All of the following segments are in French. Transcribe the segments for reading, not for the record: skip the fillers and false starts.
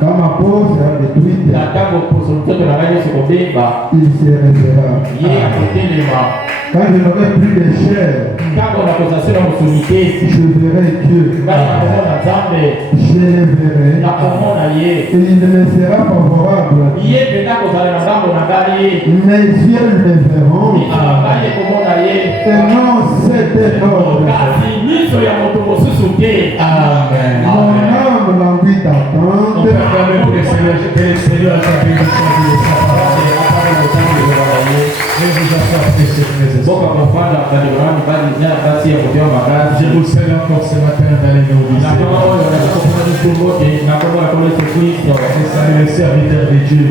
Quand ma peau sera détruite, il se réveillera. Quand je n'aurai plus de chair, je verrai Dieu. Je le verrai. Et il me sera favorable. Mes yeux le verront. Et non, c'est un ordre. Amen. Mon âme languit d'attente. Je vous salue encore ce matin dans les noms. Je salue les serviteurs de Dieu.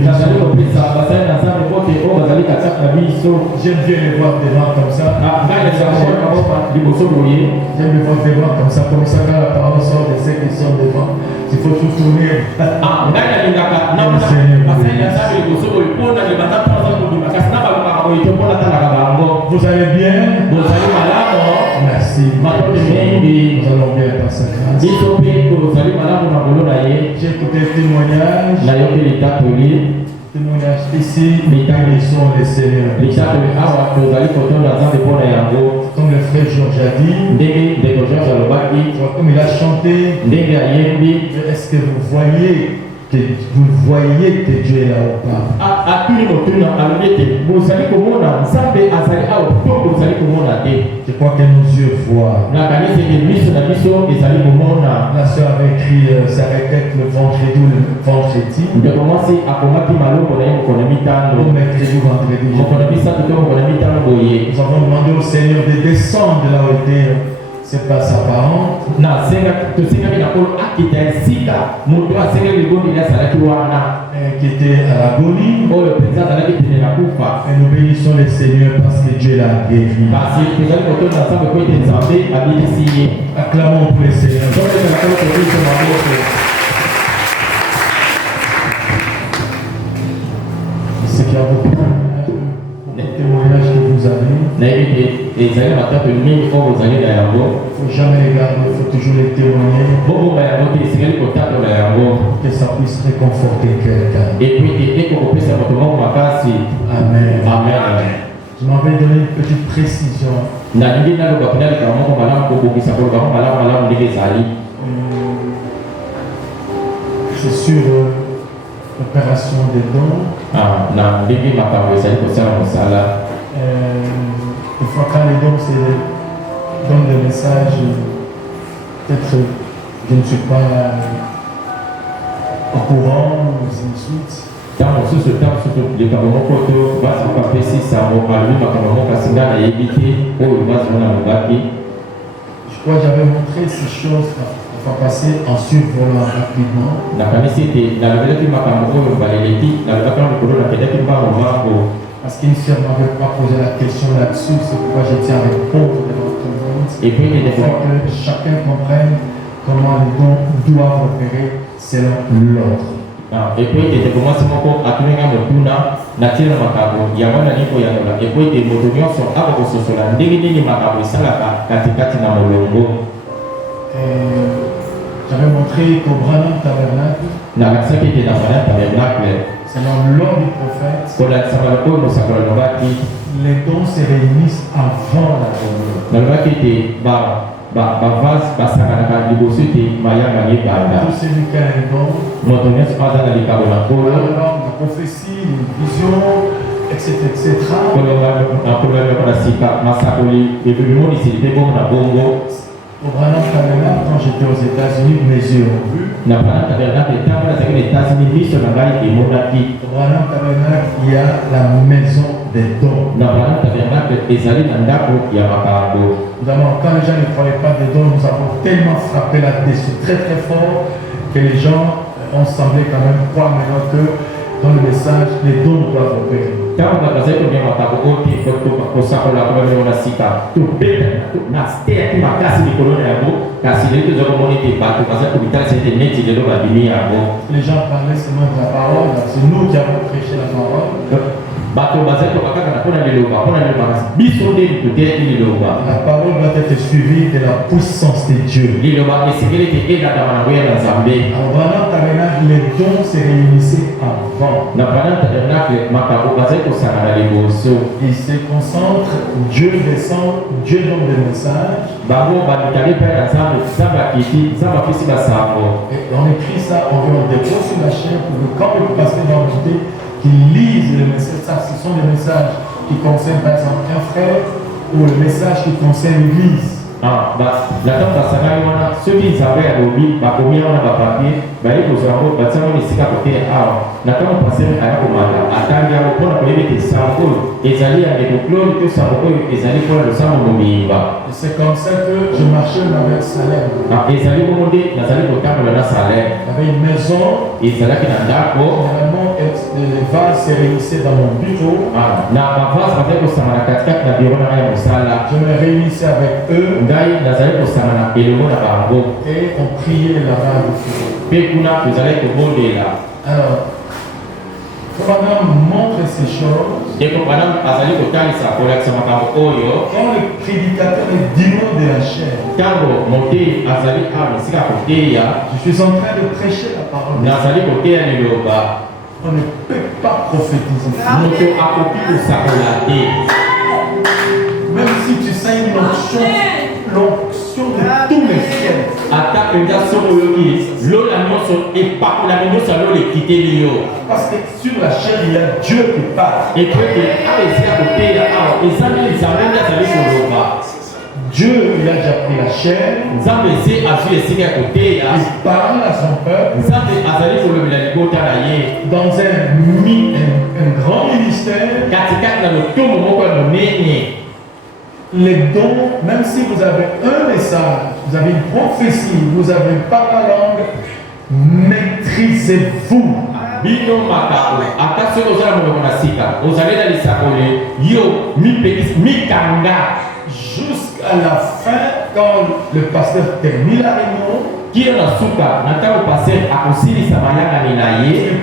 J'aime bien les voir devant comme ça. J'aime les voir devant comme ça quand la parole sort de ceux qui sont devant. Il faut tout tourner. Vous allez bien? Merci. Nous allons bien par sa grâce. J'ai écouté le témoignage. Témoignage ici, ils sont les seigneurs. Comme le frère Georges a dit, comme il a chanté, est-ce que vous voyez que Dieu est là ou pas? Je crois que nos yeux voient. La soeur avait écrit sa requête le vendredi ou le vendredi. Ou mercredi ou vendredi. Nous avons demandé au Seigneur de descendre de là où était c'est pas sa parente. Qui était à l'agonie. Et nous bénissons le Seigneur parce que Dieu l'a guéri. Acclamons pour le Seigneur. Ce qui a beaucoup de témoignages que vous avez. Il ne faut jamais les garder, il faut toujours les témoigner. Que ça puisse réconforter quelqu'un. Amen. Je m'avais donné une petite précision. C'est sur l'opération des dons. Une fois quand les dons donnent des messages, peut-être je ne suis pas au courant ou ainsi de suite. Je crois que j'avais montré ces choses la fois passée en survolant rapidement. Parce qu'une sœur ne m'avait pas posé la question là-dessus, c'est pourquoi je tiens à répondre devant tout le monde. Et puis, il faut que chacun comprenne comment les dons doivent opérer selon l'ordre. Et puis, il faut commencer à j'avais montré qu'au Branham Tabernacle, selon l'ordre du prophète, les dons se réunissent avant la réunion. Tout celui qui a un don, la prophétie, une vision, etc. Au Branham Tabernacle, quand j'étais aux États-Unis, mes yeux ont vu. Au Branham Tabernacle, il y a la maison des dons. Évidemment, quand les gens ne croyaient pas des dons, nous avons tellement frappé là-dessus très très fort que les gens ont semblé quand même croire maintenant que dans le message, les dons doivent opérer. Les gens parlaient seulement de la parole, c'est nous qui avons prêché la parole. La parole doit être suivie de la puissance de Dieu. Les dons se réunissaient avant. Ils se concentrent, Dieu descend, Dieu donne des messages. Et on écrit ça, on dépose sur la chaîne pour que quand le pasteur va monter, qu'ils lisent les messages. Ça, ce sont des messages qui concernent par exemple un frère ou le message qui concerne l'Église. C'est comme ça que je marchais avec Salem. Il y avait une maison, généralement les vases se réunissaient dans mon bureau. Je me réunissais avec eux et on priait là-bas. Alors, Madame montre ces choses. Quand le prédicateur est digne de la chair, je suis en train de prêcher la parole. On ne peut pas prophétiser. Même si tu sais une onction de tous les ciels. Parce que sur la chair, il y a Dieu qui parle. Dieu, il a déjà pris la chair. Il parle à son peuple. Dans un grand ministère. Les dons, même si vous avez un message, vous avez une prophétie, vous avez pas la langue, maîtrisez-vous. Jusqu'à la fin, quand le pasteur termine la réunion,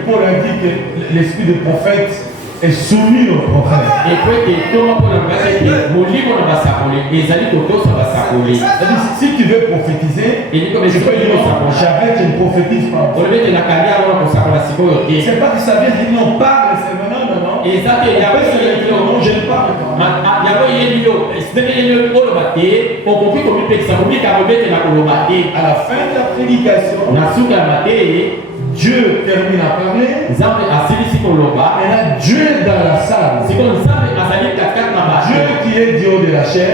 Paul a dit que l'esprit de prophète est soumis au prophète. Si tu veux prophétiser, tu peux dire j'arrête, je ne prophétise pas. C'est pas que ça vient dire non, parle, c'est non. Je ne parle pas. À la fin de la prédication, Dieu termine à parler. Maintenant, Dieu est dans la salle. Dieu qui est Dieu de la chair.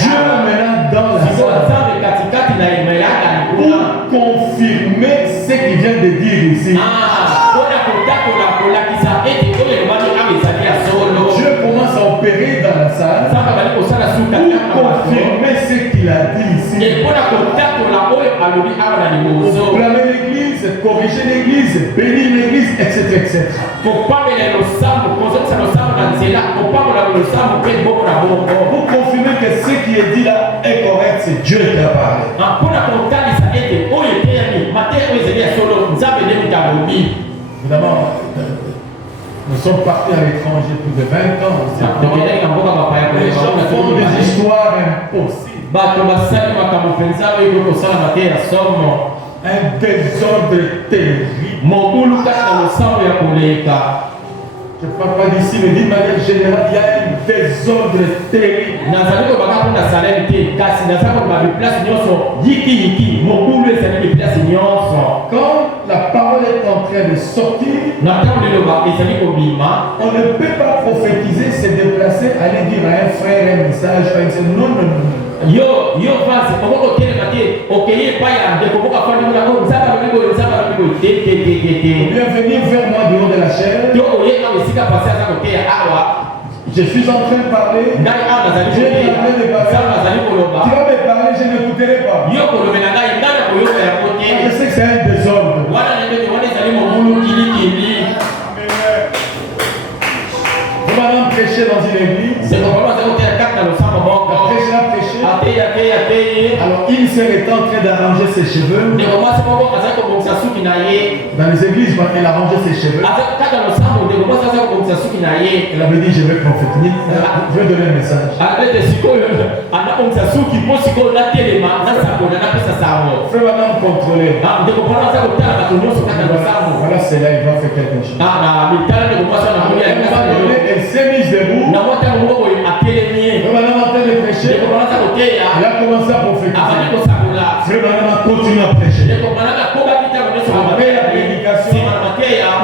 Dieu maintenant dans la salle. Pour confirmer ce qu'il vient de dire ici. Dieu commence à opérer dans la salle. Pour confirmer ce qu'il a dit ici. Proclamer l'église, corriger l'église, bénir l'église, etc. Pour confirmer que ce qui est dit là est correct, c'est Dieu qui a parlé. Évidemment, nous sommes partis à l'étranger plus de 20 ans. Les gens font des histoires impossibles. Un désordre terrible. Je ne parle pas d'ici, mais d'une manière générale, il y a un désordre terrible. Quand la parole est en train de sortir, on ne peut pas prophétiser, se déplacer, aller dire à un frère un message, à une sœur. Non. On vient venir vers moi dehors de la chair. Je suis en train de parler. Je suis en train de parler. Tu vas me parler, je n'écouterai pas. Je sais que c'est un désordre. Vous m'avez prêché dans une église. Prêcher. Alors une sœur était en train d'arranger ses cheveux. Dans les églises, elle arrangeait ses cheveux. Elle avait dit je vais prophétiser, je vais donner un message. Frère Madame contrôler. Voilà, c'est là, il va faire quelque chose. Elle s'est mise debout. Frère Madame en train de prêcher. Il a commencé à prophétiser. Frère Madame a continué à prêcher. Après la prédication,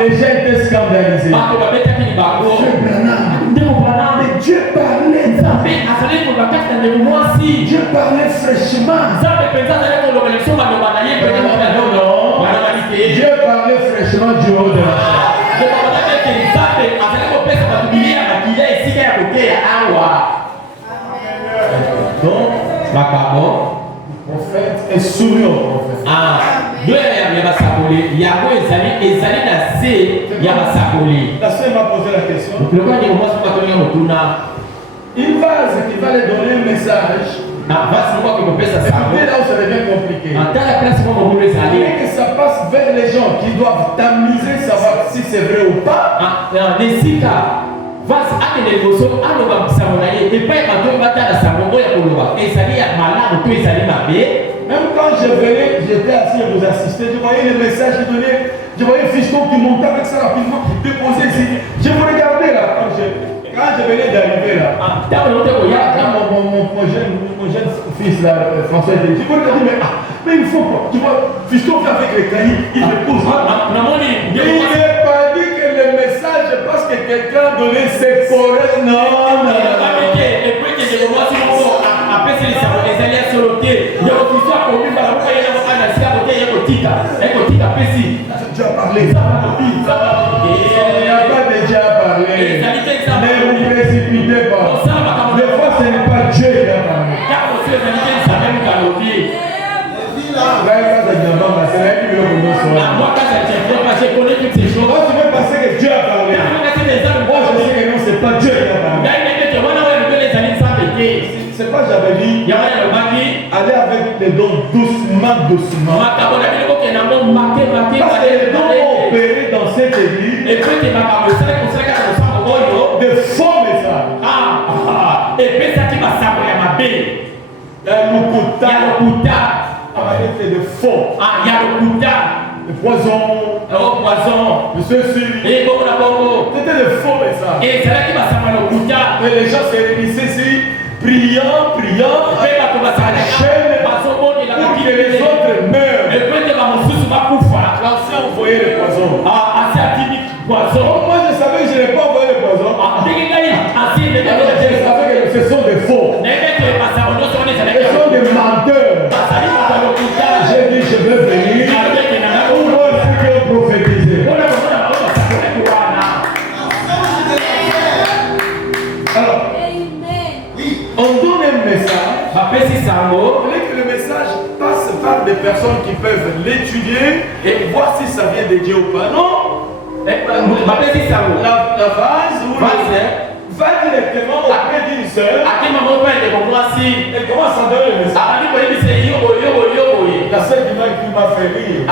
les gens étaient scandalisés. Frère Branham, mais Dieu parlait. Dieu parlait fraîchement. Dieu parlait fraîchement du haut de la donc, le prophète est soumis au prophète. La sœur m'a posé la question. Une vase qui va lui donner un message. Écoutez, là où ça devient compliqué. Il faut que ça passe vers les gens qui doivent tamiser, savoir si c'est vrai ou pas. Même quand je venais, j'étais assis à vous assister, je voyais les messages qui donnaient, je voyais Fiston qui montait avec ça rapidement, qui déposait ici. Je vous regardais là, quand je venais d'arriver là. Quand mon jeune fils là, François, je vous regardais, mais il faut quoi? Tu vois, Fiston fait avec les cahiers, il dépose. Il n'est pas dit que le message, parce que quelqu'un donnait ses forêts, non. Déjà parlé. Il n'y a pas déjà parlé. Ne vous précipitez pas. Des fois, ce n'est pas Dieu qui a parlé. Moi, tu veux penser que Dieu a parlé. Moi, je sais que non, ce n'est pas Dieu qui a parlé. C'est pas j'avais dit. Allez avec les dons doucement. Parce que les dons ont opéré dans cette église de faux messages. Avec de faux. Le poison. Le ceci. C'était de faux messages. Et les gens se réunissaient ici, priant. Pour que les autres meurent. L'ancien envoyait le poison. Moi, je savais que je n'ai pas envoyé le poison. Je savais que ce sont des faux. Ce sont des menteurs. J'ai dit, je veux venir. Pour voir ce qu'ils ont prophétisé. Alors, on donne un message. Que le message passe par des personnes qui peuvent l'étudier et voir si ça vient de Dieu ou pas. Non. La vase va directement auprès d'une sœur. Elle commence à donner le message. La sœur qui m'a fait rire.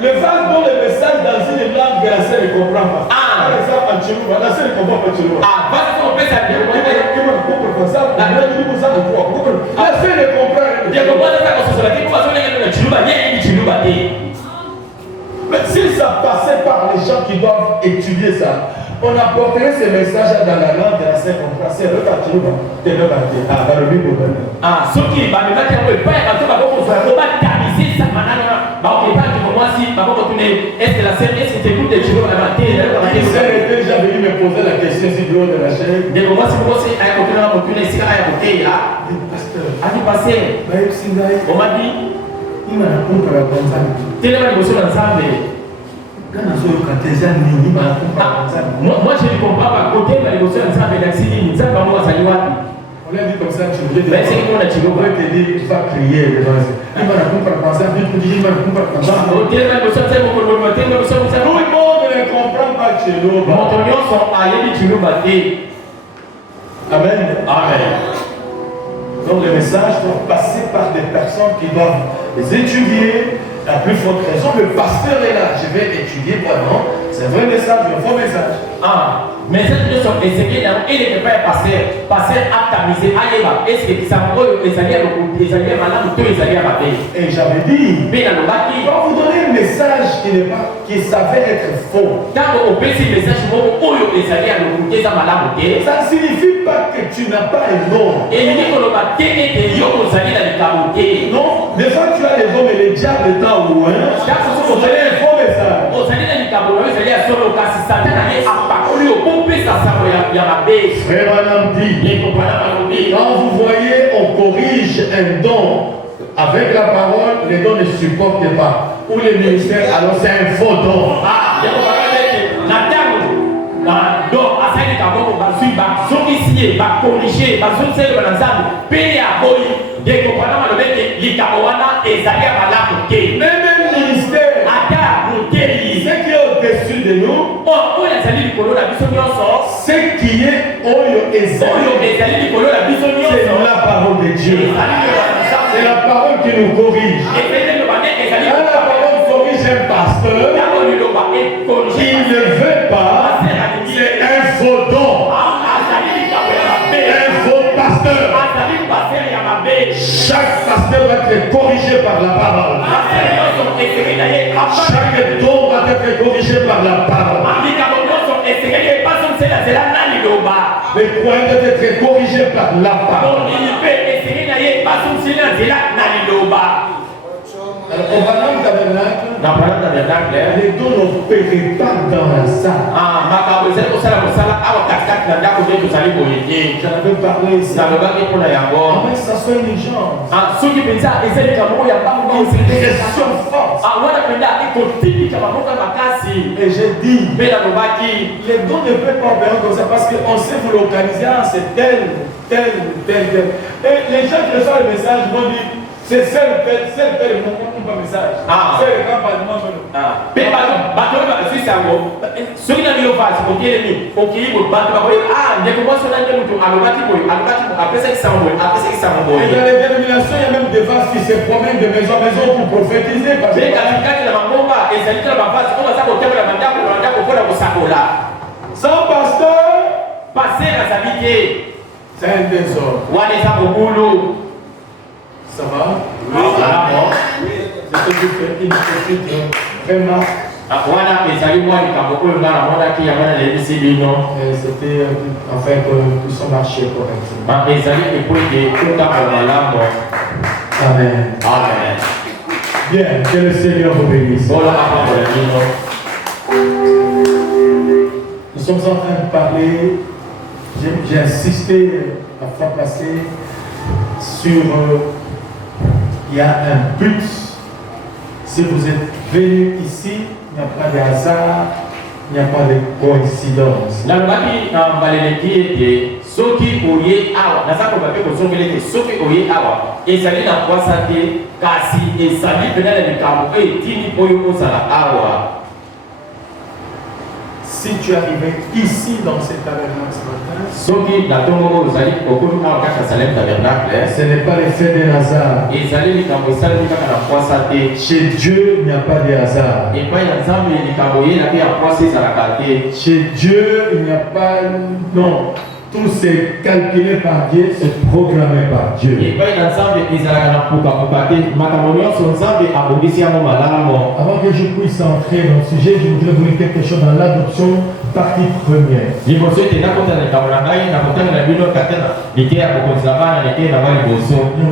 Le vase donne le message dans une langue que la sœur ne comprend pas. Par exemple, en Tchélouba, la sœur ne comprend pas Tchélouba. La sœur ne comprend rien. Mais si ça passait par les gens qui doivent étudier ça, on apporterait ces messages dans la langue de la sœur comprend. C'est le cas Tchélouba. Dans le Bible. Il s'est déjà venu me poser la question si du haut de la chaîne. Pasteur, on m'a dit, il m'a raconté la consagne. Moi je ne comprends pas. Côté de la dévotion, on l'a dit comme ça, tu veux te dire, tu vas crier. Il m'a raconté la consagne, il m'a raconté la consagne. Tout le monde ne comprend pas Tchélouba. Amen. Amen. Donc les messages doivent passer par des personnes qui doivent les étudier. La plus forte raison, le pasteur est là. Je vais étudier vraiment. C'est un vrai message, un faux message. Ah, mais cette leçon est enseignée dans il n'est pas pasteur. Pasteur a tamisé à Yéba. Est-ce que ça va les alliés malades ou tous les alliés à Et j'avais dit, mais dans le bâti, quand vous donnez un message qui s'avère être faux, quand on peut ces messages, où les alliés à l'autorité, ça malade, ça ne signifie pas que tu n'as pas un nom. et il dit que le bâti est yo aux alliés dans le caboté. Non, des fois tu as les hommes et les diables étant loin. Quand Vous avez un faux message. aux alliés dans le caboté, les alliés à son occasion, ça n'a rien à parcourir au bon pays, ça s'en va y a ma baisse. Frère Madame dit, quand vous voyez, on corrige un don avec la parole, les dons ne supportent pas. Ou les ministères, alors c'est un faux don. Ah, il y a la dame, donc, à ça, il y a un suivre, sont ici, va corriger, va sortir de l'ensemble, payer à Boy, des compagnies, le mec, les Kamoana et Zalia Malam, Même un ministère, ce qui est au-dessus de nous, ce qui est Oyo et c'est la parole de Dieu. C'est la parole qui nous corrige. Quand la parole corrige un pasteur, il ne veut pas, c'est un faux don. Un faux pasteur. Chaque pasteur va être corrigé par la parole. Chaque don va être corrigé par la parole. Les croyants doivent être corrigés par la parole. Alors, au Banam Tabernacle, les dons n'opéraient pas dans la salle. J'en avais parlé ici. Après, ça soit une urgence. Pression forte. Et j'ai dit, les dons ne peuvent pas opérer comme ça parce qu'on sait vous localiser, c'est tel. Et les gens qui reçoivent le message vont dire, c'est tel, ils n'ont pas de message. C'est le grand parlement. Et dans les dénominations, il y a même des vases qui se promènent de maison en maison pour prophétiser. Sans pasteur, c'est un désordre. Ça va? Oui. C'est que je fais une petite remarque. C'était afin que tout ça marche correctement. Amen. Bien, que le Seigneur vous bénisse. Nous sommes en train de parler, j'ai insisté la fois passée sur il y a un but. Si vous êtes venu ici, il n'y a pas de hasard, il n'y a pas de coïncidence. Si tu arrives ici dans cet tabernacle ce matin, ce n'est pas l'effet d'un hasard. Chez Dieu, il n'y a pas de hasard. Chez Dieu, il n'y a pas... Non. Tout c'est calculé par Dieu, c'est programmé par Dieu. Avant que je puisse entrer dans le sujet, je voudrais vous dire quelque chose dans l'adoption, partie première. Je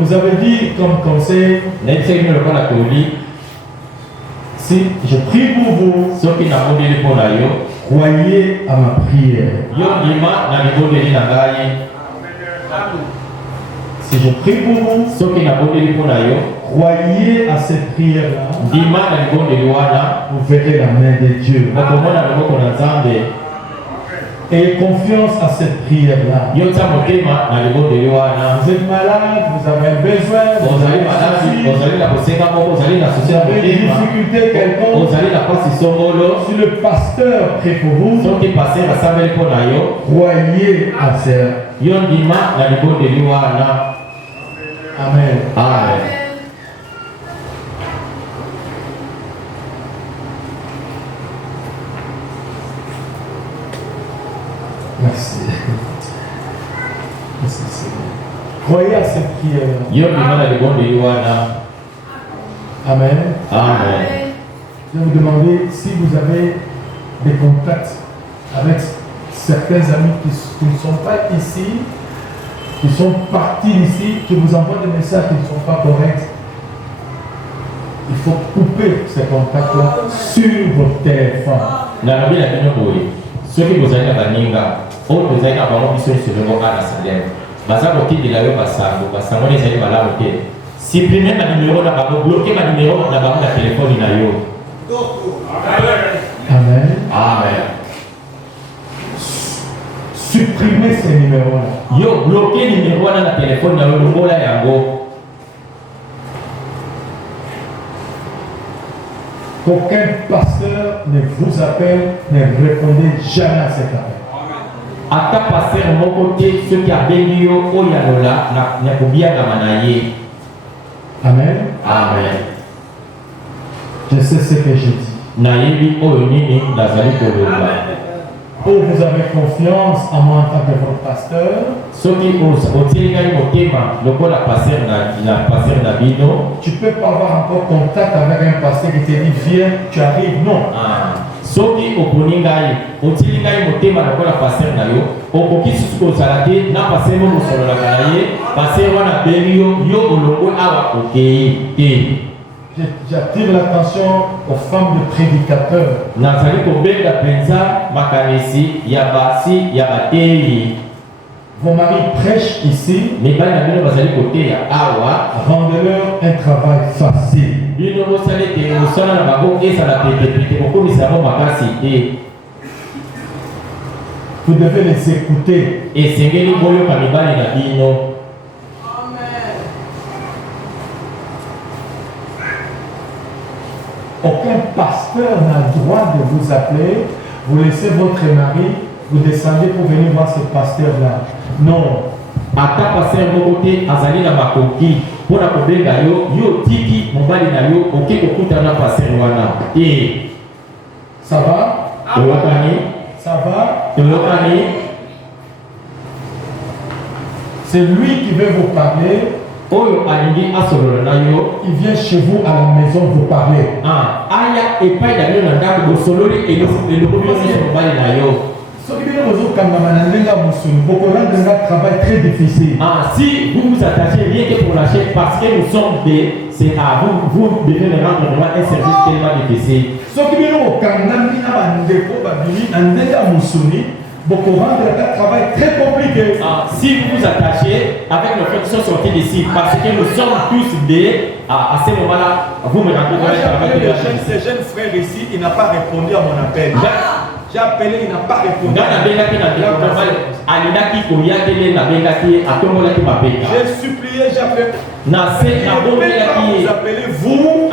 vous avais dit comme conseil, si je prie pour vous, croyez à ma prière. Si je prie pour vous, croyez à cette prière-là, vous verrez la main de Dieu. Et confiance à cette prière-là. Vous êtes malade, vous avez un besoin, vous avez des difficultés quelconques. Si le pasteur prie pour vous, croyez à cette Yondima na libondeli wana. Amen. Amen. Merci. Merci Seigneur. Croyez à cette prière. Yondima na libondeli wana. Amen. Amen. Je vais vous demander si vous avez des contacts avec certains amis qui ne sont pas ici, qui sont partis d'ici, qui vous envoient des messages qui ne sont pas corrects. Il faut couper ces contacts-là sur votre téléphone. Nalobi na bino boye soki bozali na baninga oyo bozali na bango biso nyonso elongo kaka na salem baza kotindela yo basango ezali malamu te. Supprime banimero na bango, bloke banimero na bango na telefoni na yo. Amen. Amen. Supprimez ces numéros-là. Yo bloke nimero wana na telefoni na yo, longola yango. Qu'aucun pasteur ne vous appelle, ne répondez jamais à cet appel. Ata pasteur moko te soki abengi yo oyo alola na kobiagama na ye. Amen. Amen. Je sais ce que je dis. Nayebi oyo nini nazali koloba. Ou vous avez confiance en moi en tant que votre pasteur. Soki otilingai motema lokola pasteur na bino. Tu peux pas avoir encore contact avec un pasteur qui te dit viens, tu arrives. Non. Soki oponi ngai otilingai motema lokola pasteur na yo okoki susu kozala te na pasteur mo mosololaka na ye pasteur wana bengi yo olongo awa okei te. J'attire l'attention aux femmes de prédicateurs. Nazali kobenga penza makanisi ya basi ya batei. Vos maris prêchent ici. Mibali na bino bazali koteya awa. Rendez-leur un travail facile. Bino mosali te mosala na bango ezala pete kokomisa yango makasi te. Vous devez les écouter. Esengeli boyoka mibali na bino. Aucun pasteur n'a le droit de vous appeler, vous laissez votre mari, vous descendez pour venir voir ce pasteur-là. Non. Ata pasteur moko te azali na makoki pona kobenga yo tiki mobali na yo oke kokuta na pasteur wana. Ça va? Toyokani? Ça va? Toyokani? C'est lui qui veut vous parler. Oyo alingi asolola na yo, il vient chez vous à la maison vous parler. Aya epai na yo na ndako bosololi eloko biso mobali na yo. Soki bino bozokangama na ndenga mosuni bokolanda un travail très difficile. Si vous vous attachez rien que pour lâcher parce que nous sommes c'est à vous devez me rendre vraiment un service tellement difficile. Soki bino bokangami na bandeko babimi na ndenga mosuni beaucoup rendre un travail très compliqué. Si vous vous attachez avec nos frères qui sont sortis d'ici, parce que nous sommes tous des, à ce moment-là, vous me rendez ces jeunes frères ici, il n'a pas répondu à mon appel. J'ai appelé, il n'a pas répondu. J'ai supplié, j'ai appelé. Vous appelez vous.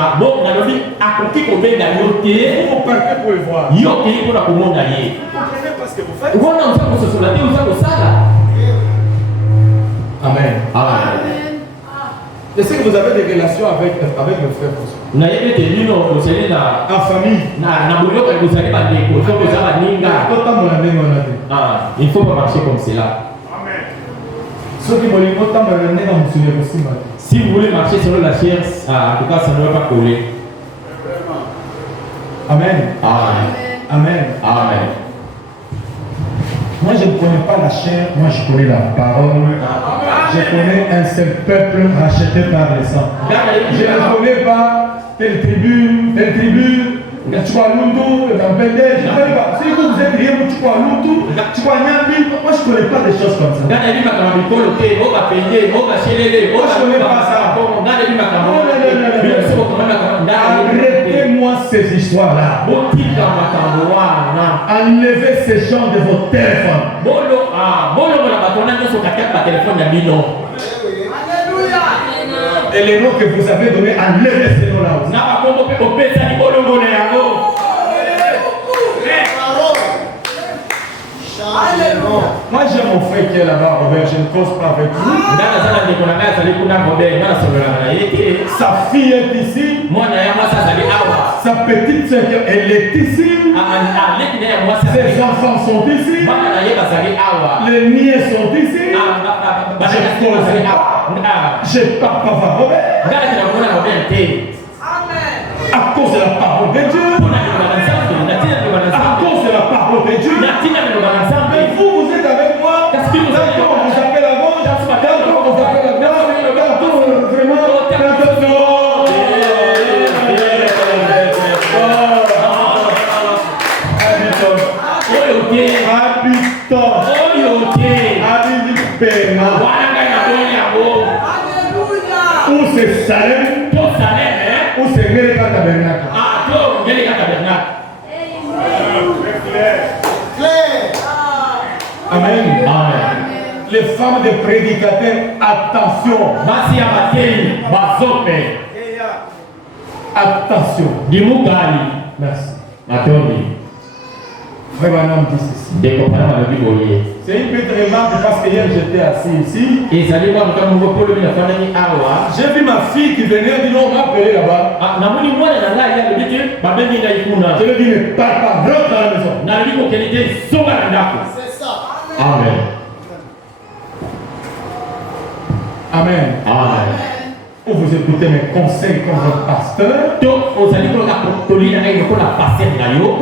Vous partez pour le voir. Vous comprenez pas ce que vous faites? Amen. Amen. Je sais que vous avez des relations avec le frère. En famille. Il faut pas marcher comme cela. Si vous voulez marcher sur la chair, en tout cas, ça ne va pas coller. Amen. Amen. Amen. Amen. Moi, je ne connais pas la chair, moi, je connais la parole. Je connais un seul peuple racheté par le sang. Je ne connais pas telle tribu, Tchoualundu, Tampende, je ne connais pas. Si vous êtes rien pour Tchoualundu, Tchouanyambi, moi, je ne connais pas des choses comme ça. Moi, je ne connais pas ça. Arrêtez-moi ces histoires-là. Enlevez ces gens de vos téléphones. Et les noms que vous avez donnés, enlevez ces noms-là aussi. Moi j'ai mon frère qui est là-bas, Robert, je ne cause pas avec lui. Sa fille est ici. Sa petite sœur, elle est ici. Ses enfants sont ici. Les niais sont ici. Je parle pas Robert. À cause de la parole de Dieu. À cause de la parole de Dieu. Mais vous êtes avec moi. Quand on vous appelle à gauche, quand on vous appelle à droite, quand on vraiment, ou c'est Salem, ou c'est Ngeleka Tabernacle. Amen. Les femmes des prédicateurs, attention. Attention. Merci. Frère Branham dit ceci. C'est une petite remarque parce que hier j'étais assis ici. J'ai vu ma fille qui venait dire on m'a appelé là-bas. Je lui ai dit ne parle pas, rentre dans la maison. C'est ça. Amen. Amen. Amen. Ou vous écoutez mes conseils comme votre pasteur. Ou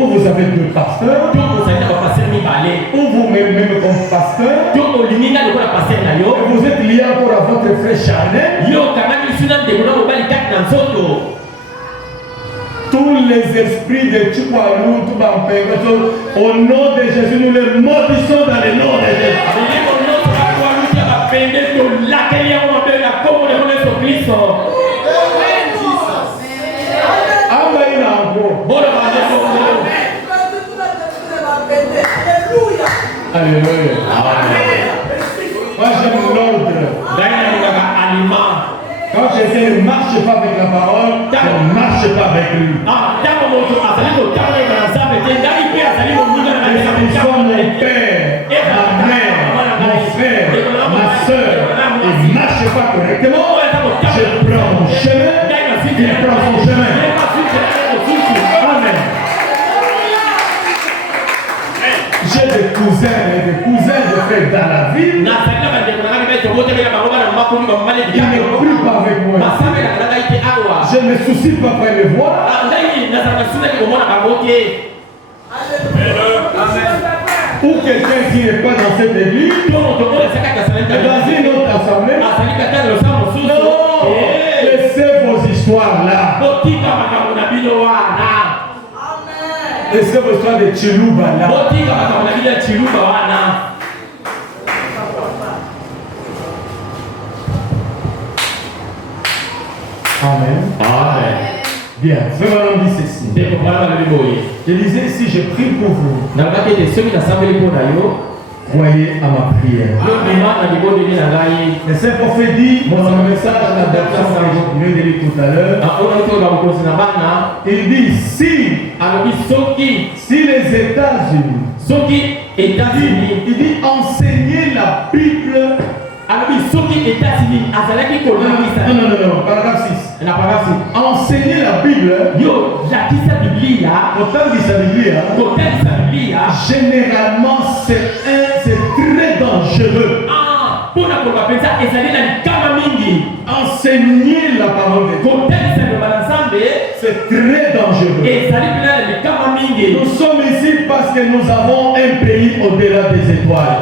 vous avez deux pasteurs. Ou vous m'aimez comme pasteur. Et vous êtes lié encore à votre frère charnel. Tous les esprits de Tchoukwalou, au nom de Jésus, nous les maudissons dans le nom de Jésus. Alléluia. Moi j'aime l'ordre. Quand quelqu'un ne marche pas avec la parole, je ne marche pas avec lui. Ils sont mon père, ma mère, mon frère, ma soeur. Ils ne marchent pas correctement. Je prends mon chemin, il prend son chemin. Amen. J'ai des cousins et des cousins de frères dans la ville. Il n'est plus pas avec moi. Je ne me soucie pas pour me voir. Ou quelqu'un qui n'est pas dans cette église, dans une autre assemblée. Non, laissez vos histoires là. Laissez vos histoires de Chilouba là. Amen. Amen. Bien, frère Branham dit ceci. Je disais, si je prie pour vous, croyez à ma prière. Le Saint prophète dit, dans un message à la version que je viens de lire tout à l'heure, il dit, si les États-Unis, il dit, enseignez la Bible. Non, paragraphe 6. Enseigner la Bible, généralement c'est très dangereux. Enseigner la parole de Dieu, c'est très dangereux. Nous sommes ici parce que nous avons un pays au-delà des étoiles.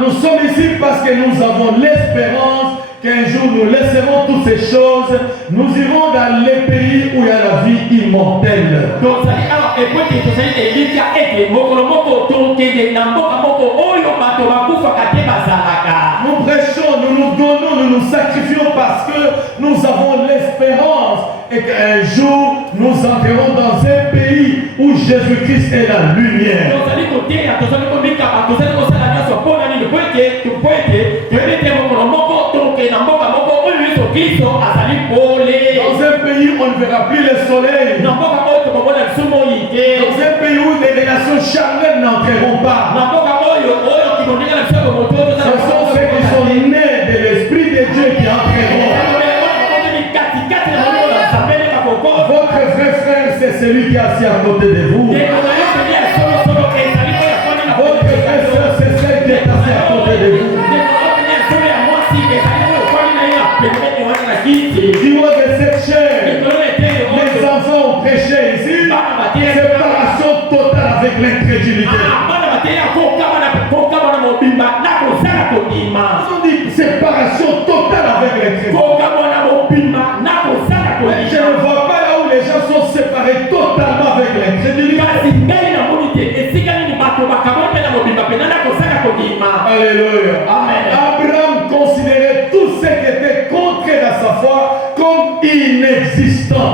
Nous sommes ici parce que nous avons l'espérance qu'un jour nous laisserons toutes ces choses, nous irons dans les pays où il y a la vie immortelle. Nous prêchons, nous nous donnons, nous nous sacrifions parce que nous avons l'espérance et qu'un jour nous entrerons dans un pays où Jésus-Christ est la lumière. Dans un pays où on ne verra plus le soleil. Dans un celui qui est assis à côté de vous. Votre frère, c'est celle qui est assis à côté de vous. Dis-moi de cette chair, les enfants ont prêché ici, séparation totale avec l'incrédulité. Ils ont dit séparation totale avec l'incrédulité. Je ne vois pas là où les gens sont séparés totalement avec l'incrédulité. Alléluia. Amen. Abraham considérait tout ce qui était concret dans sa foi comme inexistant.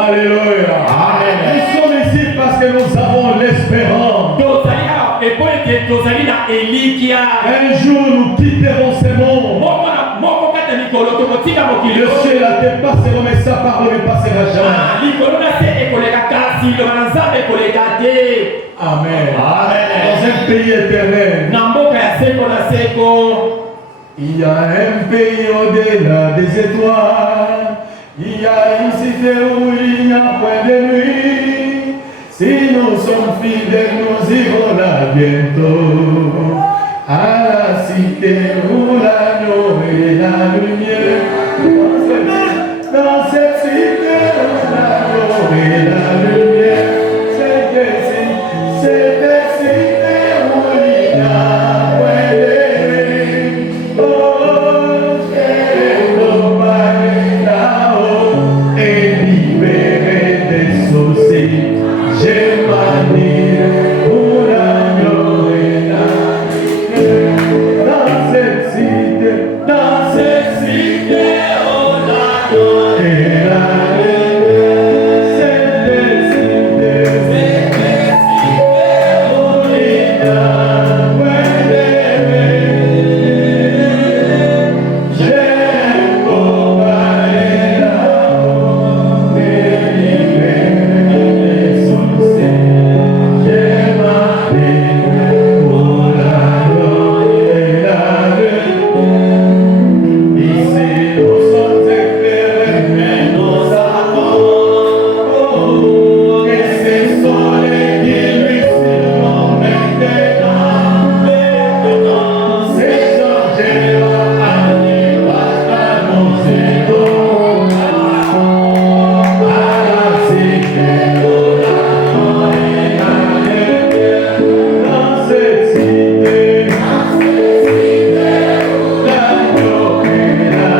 Alléluia. Amen. Nous sommes ici parce que nous avons l'espérance. Un jour nous quitterons ce monde. Le ciel la dépasseront, mais sa parole ne passera jamais. Amen. Dans un pays éternel. Il y a un pays au-delà des étoiles. Il y a une cité où il n'y a point de nuit. Si nous sommes fidèles, nous irons là bientôt. À la cité où l'agneau et la lumière. Dans cette cité où l'agneau et la lumière. C'est des cités où il n'y a point de nuit. Oh, et libéré des soucis, j'ai manié pour l'agneau et la lumière. Dans cette cité, oh l'agneau et la lumière. C'est des cités, où il n'y a point de nuit. J'ai combattu là-haut et libéré des soucis. J'ai marché pour l'agneau et la lumière. Ici nous sommes éclairés, mais nous savons que ce sont les qui lui seront maintenant. C'est changé à l'image à nos héros. À la cité où l'agneau et la lumière. Dans cette cité, l'agneau et la lumière.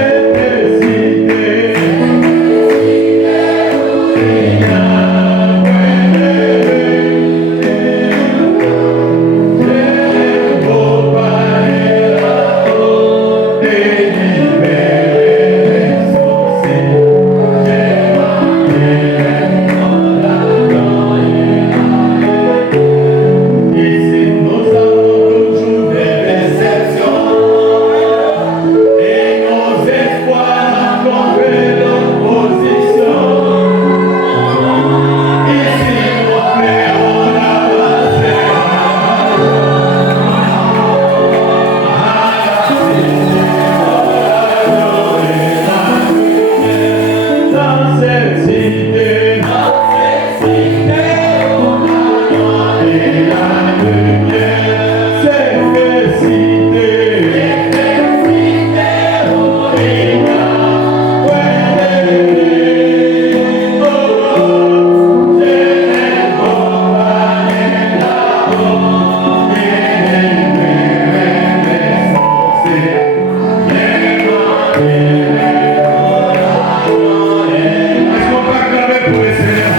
C'est des cités où il n'y a point de nuit. J'ai beau parler là-haut et libérer les soucis. J'ai marqué l'agneau et la lumière. Ici nous avons toujours des déceptions et nos espoirs rencontrent l'opposition. Ici nos frères ont avancé. Dans cette cité, où l'agneau et la lumière. C'est des cités, où il n'y a point de nuit. Oh, j'ai combattu là-haut et libéré les soucis. J'ai marché pour l'agneau et la lumière. Est-ce qu'on peut acclamer pour le Seigneur?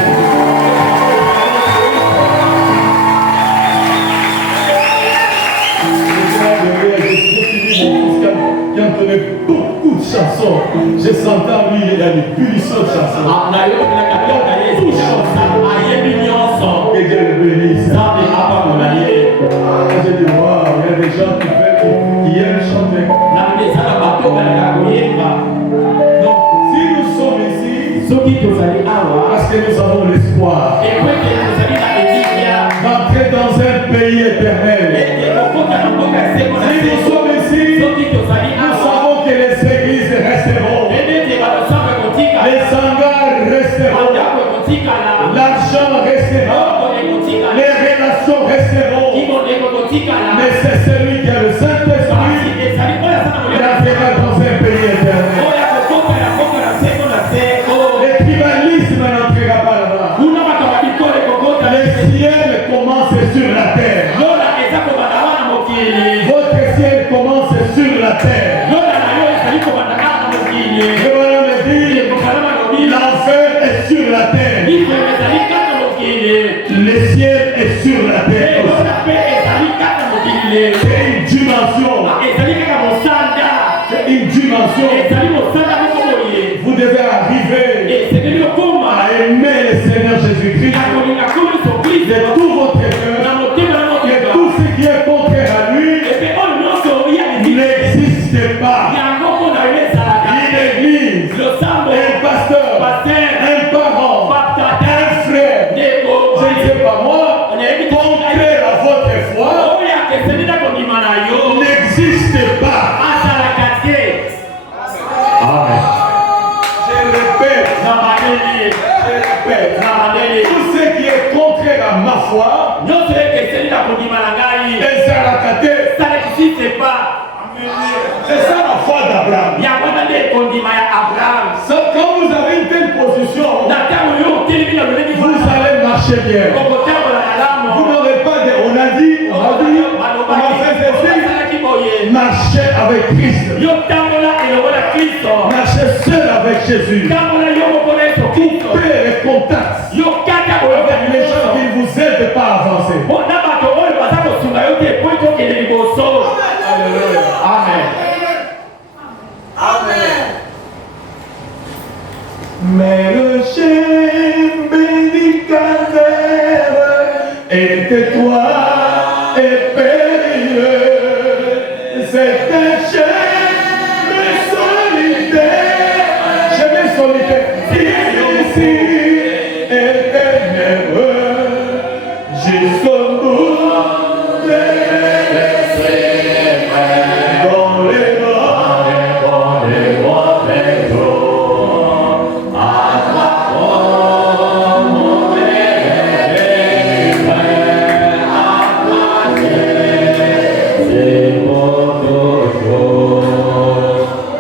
Qui entendait beaucoup de chansons. J'ai senti en lui, il y a des pulsions de chansons. Que Dieu le bénisse. J'ai dit, waouh, il y a des gens qui aiment chanter. Donc, si nous sommes ici, parce que nous avons l'espoir d'entrer dans un pays éternel. Si nous sommes Nous savons que les églises resteront. Les sangars resteront. L'argent restera. Les relations resteront. Mais c'est celui qui a le Saint-Esprit qui entrera dans un pays éternel. Le tribalisme n'entrera pas là-bas. Le ciel commence sur la terre. Votre ciel commence sur la terre. Je vais me dire, l'enfer est sur la terre. Le ciel est sur la terre. C'est une dimension. C'est une dimension. Vous devez arriver à aimer le Seigneur Jésus-Christ de tout votre cœur, et tout ce qui est contraire à lui n'existe pas. Une église, un pasteur, un parent, un frère, je ne sais pas moi, contraire à votre foi, n'existe pas. Amen. Je répète, tout ce qui est contraire à ma foi, c'est ça la foi d'Abraham. Quand vous avez une telle position, vous allez marcher bien. Vous n'aurez pas de... On a dit, on a fait ceci. Marcher avec Christ. Marcher seul avec Jésus. Couper les contacts avec les gens qui ne vous aident pas à avancer. Amen. Amen. Mais le chien bénicateur était toi et périlleux. C'est un chien solitaire. Jamais solitaire. Ici est ténébreux jusqu'au bout de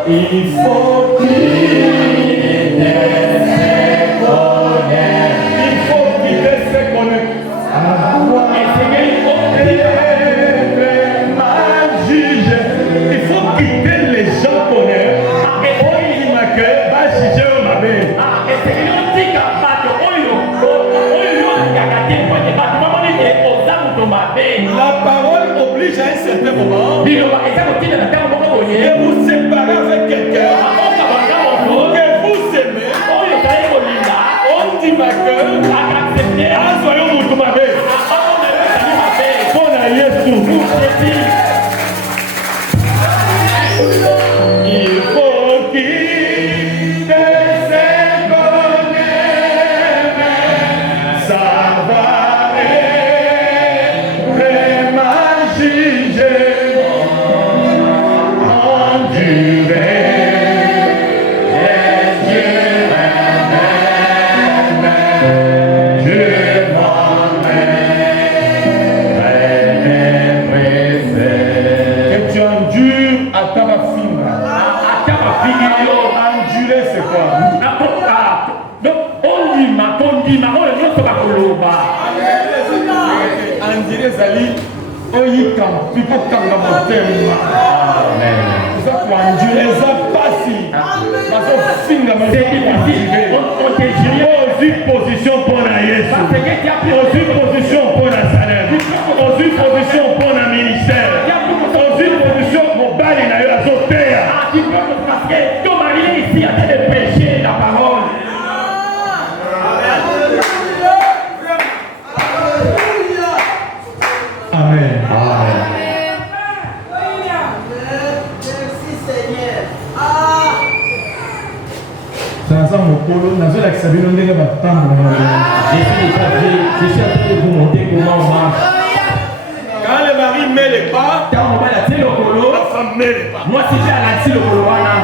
il faut quitter ses connaître. Il faut quitter les gens connaître. La parole oblige à un certain moment de vous séparer avec quelqu'un que vous aimez. On dit ma gueule. Soyons Moutoumabé. Bon à Yesu. Il faut quitter ses connaître. Savoir vraiment juger. Endurer. Endurer c'est quoi? Endurer Zali, oyikam, pipo kanga motema. Amen. Ça pour endurer ça passi. Parce que finga aussi position pour la Yesu. Aussi position pour la salaire. Aussi position pour le ministère. Aussi position pour bali na yo azotea. Ton mari ici a fait de prêcher la parole. Amen. Amen. Merci Seigneur. Ça sent mon polo, n'a pas que ça vient de me attendre. Je suis en train de vous montrer comment on marche. Quand le mari met les pas, la femme Moi, si j'ai un anti le Coloana.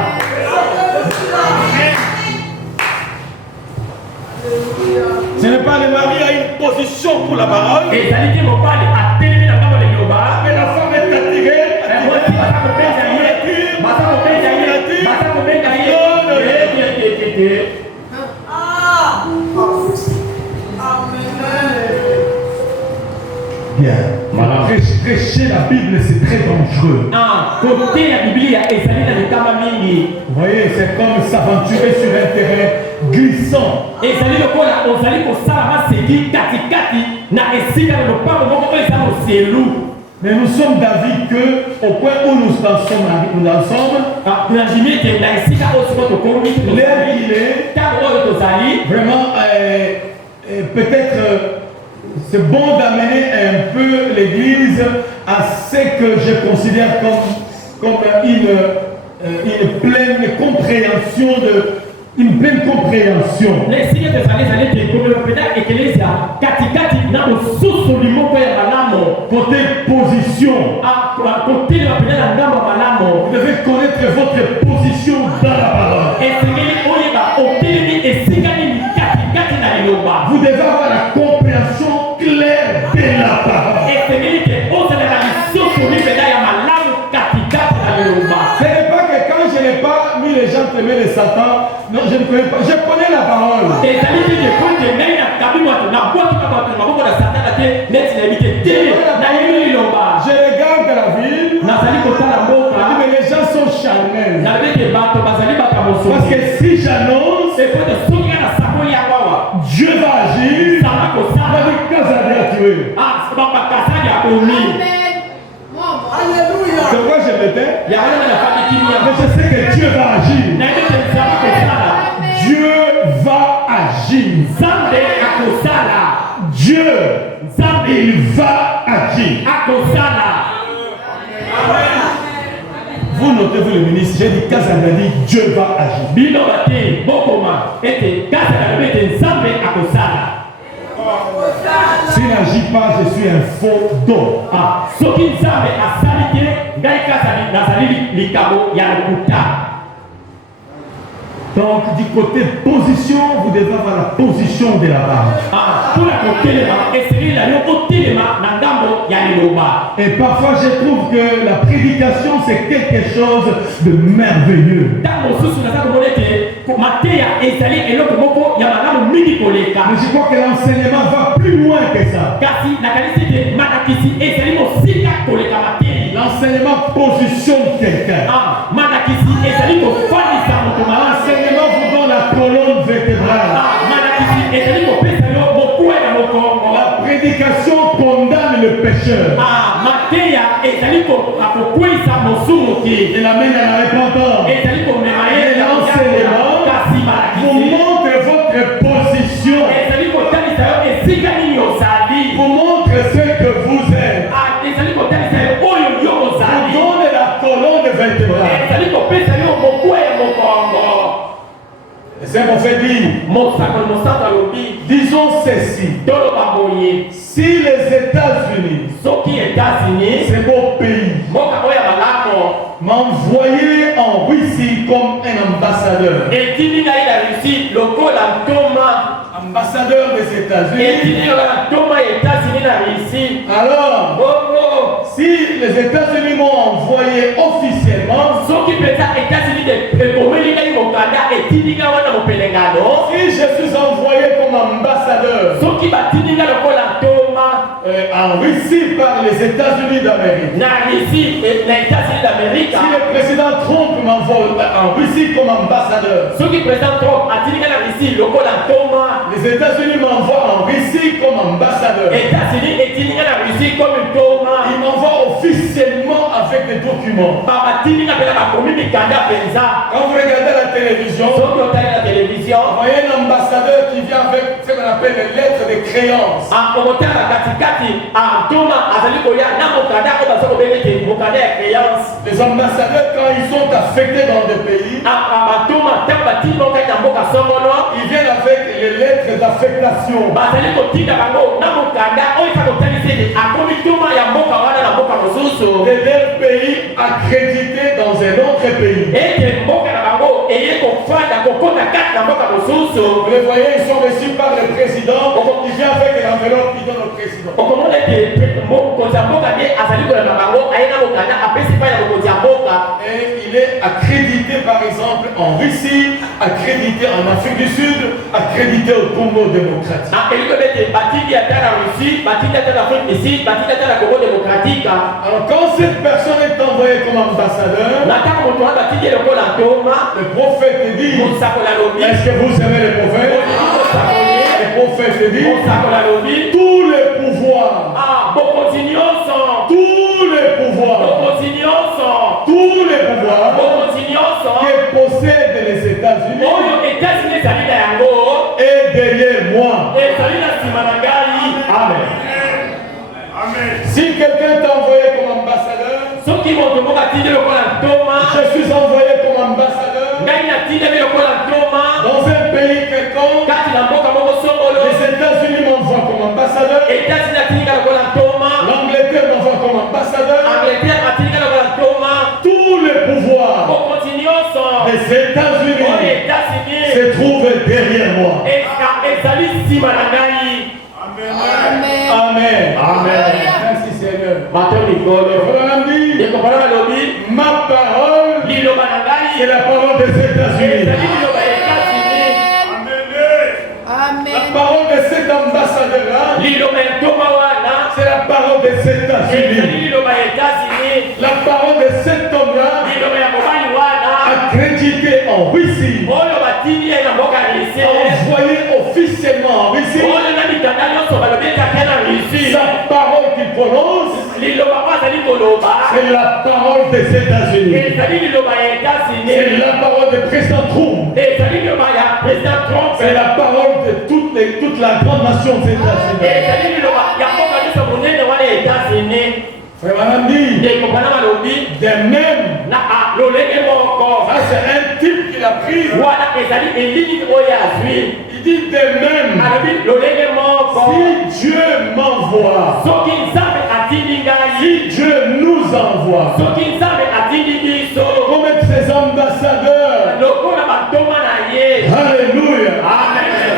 Ce n'est pas le mari a une position pour la parole. Et ça dit que mon père a télé dans le global. Mais la femme est attirée. Moi, si ma femme me Bien. Prêcher la Bible, c'est très dangereux. Côté la Bible, il y a Vous voyez, c'est comme s'aventurer sur un terrain glissant. Et ça dit que on s'allie pour ça, c'est dit kati na esika le pas au ça c'est loup. Mais nous sommes d'avis que au point où nous en sommes, l'air qu'il est, vraiment, peut-être c'est bon d'amener un peu l'Église à ce que je considère comme une pleine compréhension une pleine compréhension. Côté position. Vous devez connaître votre position dans la parole. Vous devez avoir la compréhension claire de la parole. Ce n'est pas que quand je n'ai pas mis les gens témoins de Satan, non, je ne connais pas. Je connais la parole. Je regarde la ville. Mais les gens sont charnels. Parce que si j'annonce, Dieu va agir. C'est pourquoi je m'étais. Mais je sais que Dieu va agir. Dieu va agir. Dieu, il va agir. Vous notez-vous le ministre, j'ai dit Kazanadi, Dieu va agir. S'il n'agit pas, je suis un faux don. Donc, du côté position, vous devez avoir la position de la parole. Et parfois, je trouve que la prédication, c'est quelque chose de merveilleux. Mais je crois que l'enseignement va plus loin que ça. L'enseignement positionne quelqu'un. L'enseignement vous donne la colonne vertébrale. La prédication condamne le pécheur. Il amène à la repentance. Et l'enseignement vous montre votre position. Vous montre ce que vous êtes. Vous donne la colonne vertébrale. C'est mon fait dire. Disons ceci. Si les États-Unis, c'est mon pays, m'envoyer en Russie comme un ambassadeur. Ambassadeur des États-Unis. Alors, si les États-Unis m'ont envoyé officiellement, si je suis envoyé comme ambassadeur en Russie par les États-Unis d'Amérique, si le président Trump m'envoie en Russie comme ambassadeur, les États-Unis m'envoient en Russie comme ambassadeur, ils m'envoient officiellement avec des documents. Quand vous regardez la télévision, vous voyez un ambassadeur qui vient avec ce qu'on appelle les lettres de créance. Les ambassadeurs, quand ils sont affectés dans des pays, ils viennent avec les lettres d'affectation. De leur pays accrédité Vous les voyez, ils sont reçus par le président. Il vient avec l'enveloppe, il donne au président. Et il est accrédité par exemple en Russie, accrédité en Afrique du Sud, accrédité au Congo démocratique. Alors quand cette personne est envoyée comme ambassadeur, le prophète dit, est-ce que vous aimez le prophète? Le prophète dit, tous les pouvoirs, que possèdent les États-Unis est derrière moi. Amen. Si quelqu'un t'a envoyé comme ambassadeur, je suis envoyé comme ambassadeur dans un pays quelconque, les États-Unis m'envoient comme ambassadeur, l'Angleterre m'envoie comme ambassadeur, tous les pouvoirs des États-Unis se trouvent derrière moi. Amen. Amen. Merci Seigneur. Ma parole, c'est la parole des États-Unis. La parole de cet ambassadeur-là, c'est la parole des États-Unis. La parole de cet homme-là, accrédité en Russie, envoyé officiellement en Russie, sa parole qu'il prononce, c'est la parole des États-Unis. C'est la parole du président Trump. C'est la parole de toute la grande nation des États-Unis. Frère Madame dit, de même, ça c'est un type qu'il a pris. Il dit de même, si Dieu m'envoie, si Dieu nous envoie, comme ses ambassadeurs, alléluia,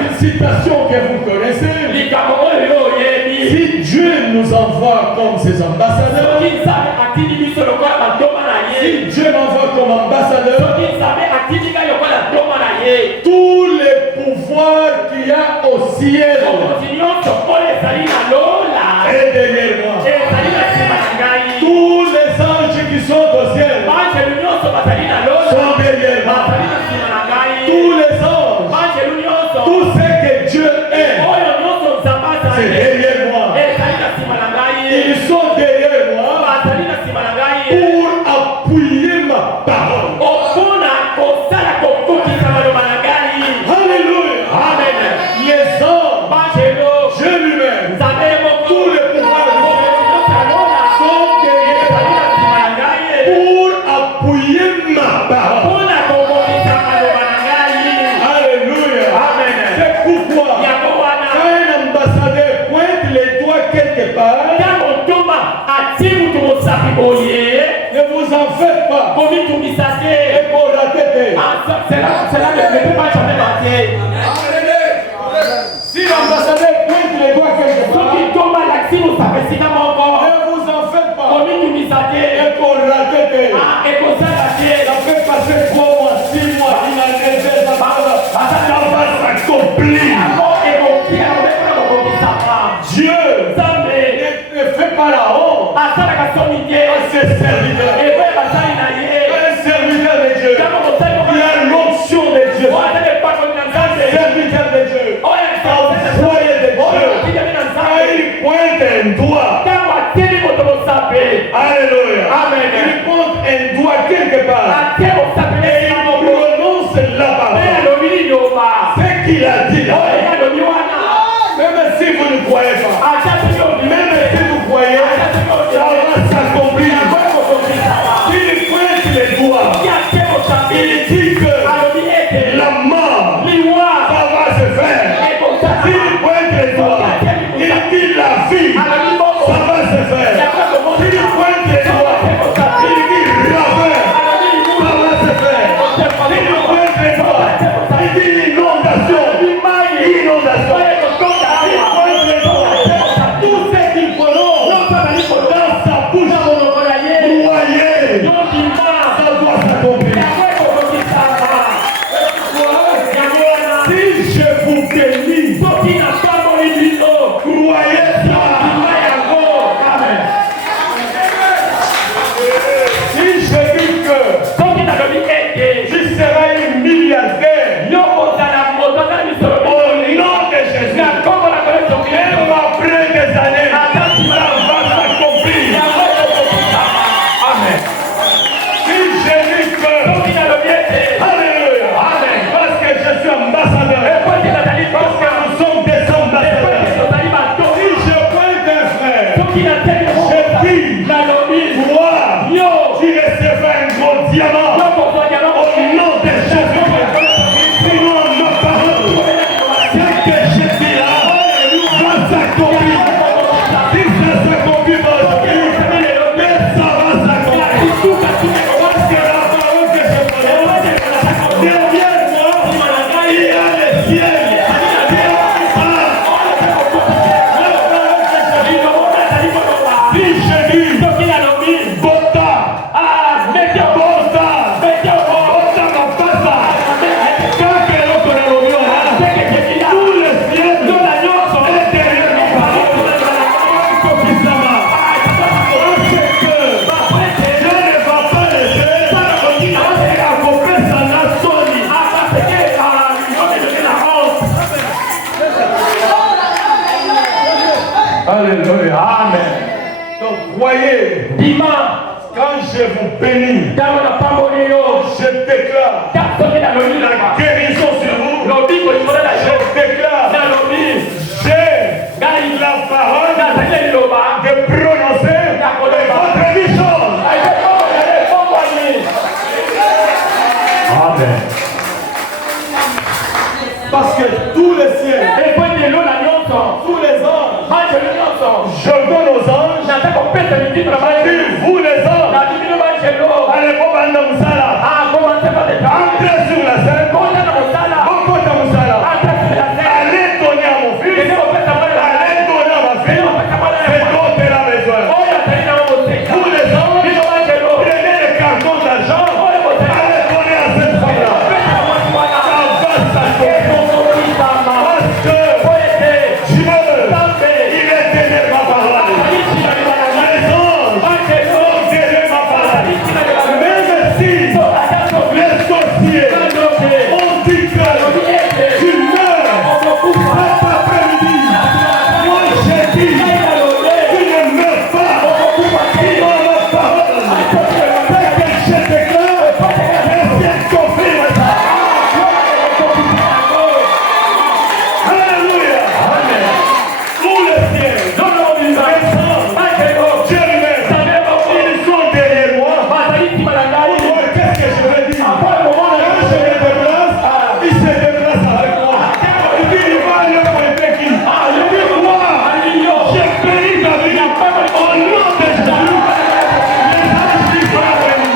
une citation que vous connaissez, si Dieu nous envoie comme ses ambassadeurs, si Dieu m'envoie comme ambassadeur, tous les pouvoirs qu'il y a au ciel est derrière moi. Tous les anges qui sont au ciel sont derrière moi. Tous les anges, tout ce que Dieu est, c'est derrière moi. Ils sont derrière moi pour appuyer ma parole. Alléluia. Amen. Les hommes, Dieu lui-même, tous les pouvoirs sont derrière pour appuyer ma parole. Alléluia. Amen. C'est pourquoi quand un ambassadeur pointe les doigts quelque part, ne vous en faites pas. Et pour la tête. Si l'ambassadeur pointe les doigts quelque part, ne vous en faites pas. Et pour la tête. Ça fait passer 3 mois, 6 mois, il a rêvé sa parole. Ça va s'accomplir. Dieu ne fait pas la honte à ses serviteurs. Un serviteur de Dieu, il y a l'onction de Dieu. Serviteur de Dieu, envoyé de Dieu. Quand il pointe un doigt, alléluia, amen. Il pointe un doigt quelque part et il prononce la parole. Ce qu'il a dit là, même si vous ne croyez pas, même si vous croyez, ça va s'accomplir. Il pointe les doigts, il dit que la mort, ça va se faire. Il pointe les doigts, il dit la vie, ça va se faire. Il pointe les doigts, il dit la paix, Ça doit s'accomplir. Si je vous bénis, croyez ça. Amen. Si je dis que tu seras une milliardaire, au nom de Jésus, même après des années, ça va s'accomplir. Amen. Si je dis que, alléluia, amen, parce que je suis ambassadeur, parce que nous sommes des ambassadeurs. Si je prends des frères, je dis, toi, tu recevras un gros diamant au nom de Jésus. Sinon, ma parole, ce que je dis là, va s'accomplir. Si ça s'accomplit aujourd'hui, mais ça va s'accomplir. Parce que la parole que je prononce, derrière moi, il y a le ciel. Si je dis, Bota, alléluia, amen. Donc voyez, quand je vous bénis, je déclare la guérison sur vous. Je déclare, j'ai la parole de prononcer votre mission. Amen. Parce que tous les ciels, tous les anges, je donne aux anges, vous les anges, allez, entrez sur la scène, allez donner à mon fils, allez donner à ma fille, c'est dont elle a besoin. Vous les anges, prenez les cartons d'argent, allez donner à cette femme-là. Ça va s'accomplir. Parce que Dieu, il est derrière ma parole. Les anges sont derrière ma parole. Même si les sorciers ont dit que tu meurs cet après-midi, moi j'ai dit, tu ne meurs pas. Sinon ma parole, c'est que je déclare, le ciel confirme ça. Alléluia. Amen. Tous les ciels, les anges, Dieu lui-même, ils sont derrière moi. Qu'est-ce que je veux dire? Quand je me déplace, il se déplace avec moi. Il dit, il va aller pointer qui? Il dit, moi, j'ai béni ta vie au nom de Jésus. Les anges disent pas béni.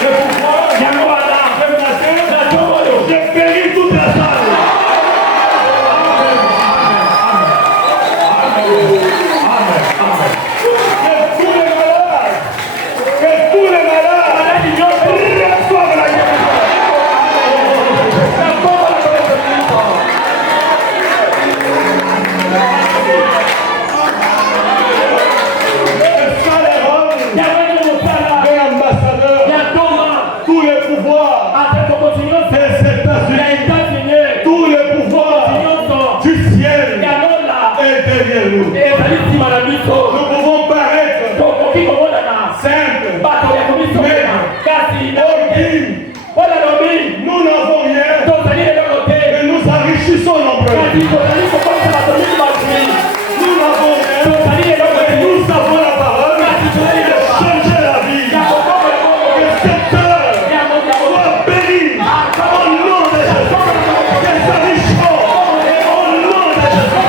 Je vous crois, je bénis toute la salle. Que tous les malades reçoivent la guérison. C'est ça les rôles de l'ambassadeur. Tous les pouvoirs des États-Unis, tous les pouvoirs du ciel est derrière nous. Nous pouvons paraître simples, mais nous n'avons rien, mais nous enrichissons nombreux. Nous n'avons rien, mais nous avons la parole et changer la vie. Que cette heure soit bénie au nom de Jésus. Que ça riche au nom de Jésus.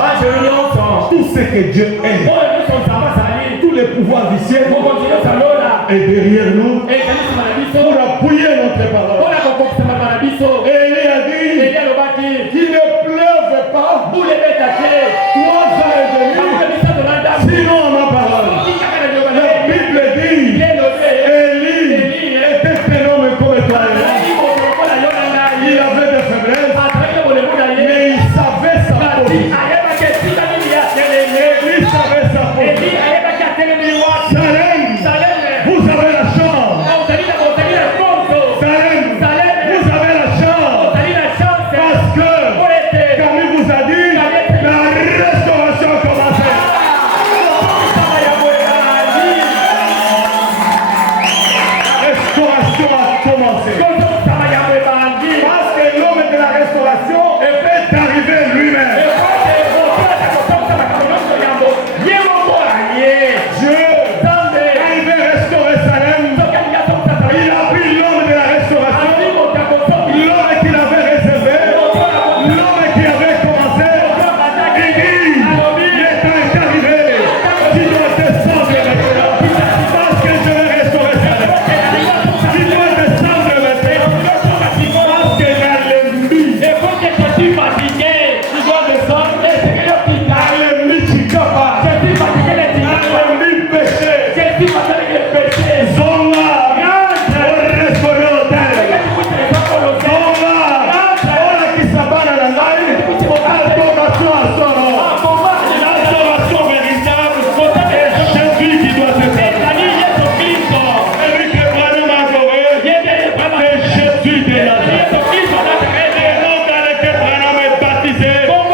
anges, tout ce que Dieu aime, tous les pouvoirs du ciel est derrière nous pour appuyer notre parole. Élie a dit qu'il ne pleuve pas 3 ans et demi, sinon ma parole. La Bible dit Élie était un homme comme toi. Il avait des faiblesses, mais il savait sa position. Il savait sa position. Salem, vous avez la chance. Salem, vous avez la chance. Parce que, comme il vous a dit, la restauration a commencé. La restauration a commencé. Parce que l'homme de la restauration est arrivé lui-même. Dieu arrivé restaurer Salem. Il a pris l'homme de la restauration, l'homme qu'il avait réservé, l'homme qui avait commencé. Il dit, le temps est arrivé. Tu dois descendre maintenant. Parce que je vais restaurer Salem. Tu dois descendre maintenant. Parce que l'ennemi, tu dois descendre. L'ennemi qui capable. L'ennemi péché. Zola, restaurer l'hôtel. Zola, ora qui s'abonne à la live. Adoration à son nom. Adoration véritable. Et Jésus qui doit se faire. Et lui qui est vraiment adoré. C'est Jésus de Nazareth. Et non dans lequel Branham est baptisé. Dans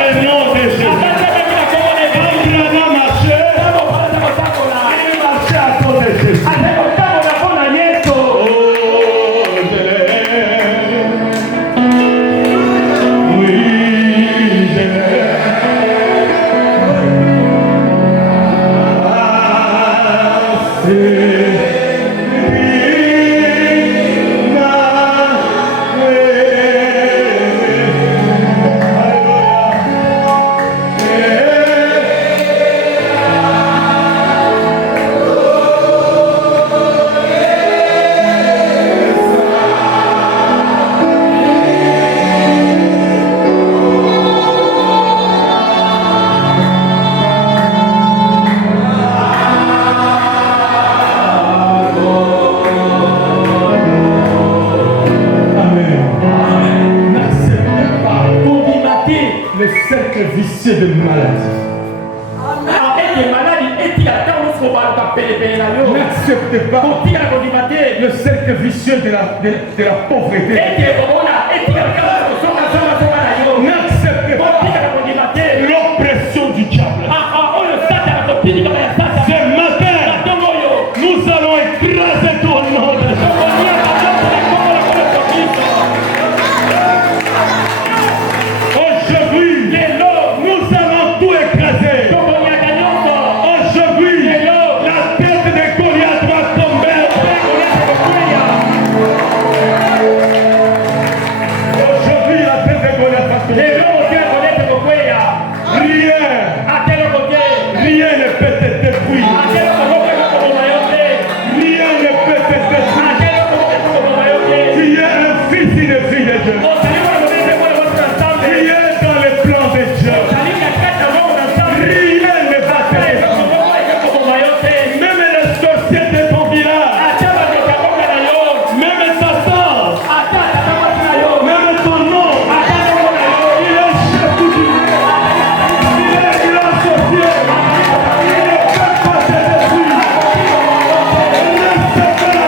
le nom de Jésus. Quand Branham marchait, il marchait à cause de Jésus. Oh, je l'aime. Oui, je l'aime. Ah, c'est lui, ma Amen. N'acceptez pas le cercle vicieux de maladie. N'acceptez pas le cercle vicieux de la pauvreté. N'acceptez pas l'oppression du diable. Ce matin, nous allons écraser ton nom de Jésus. Aujourd'hui, nous allons tout écraser. Aujourd'hui, la tête de Goliath va tomber. Aujourd'hui, la tête de Goliath va tomber. Rien ne peut te détruire. Rien ne peut te détruire. Tu es un fils et une fille de Dieu. Tu es dans le plan de Dieu. Rien ne va te détruire. Même les sorciers de ton village, même Satan, même ton nom, il est chef du monde. Il est grand sorcier. Il ne peut pas te détruire. Reste pas la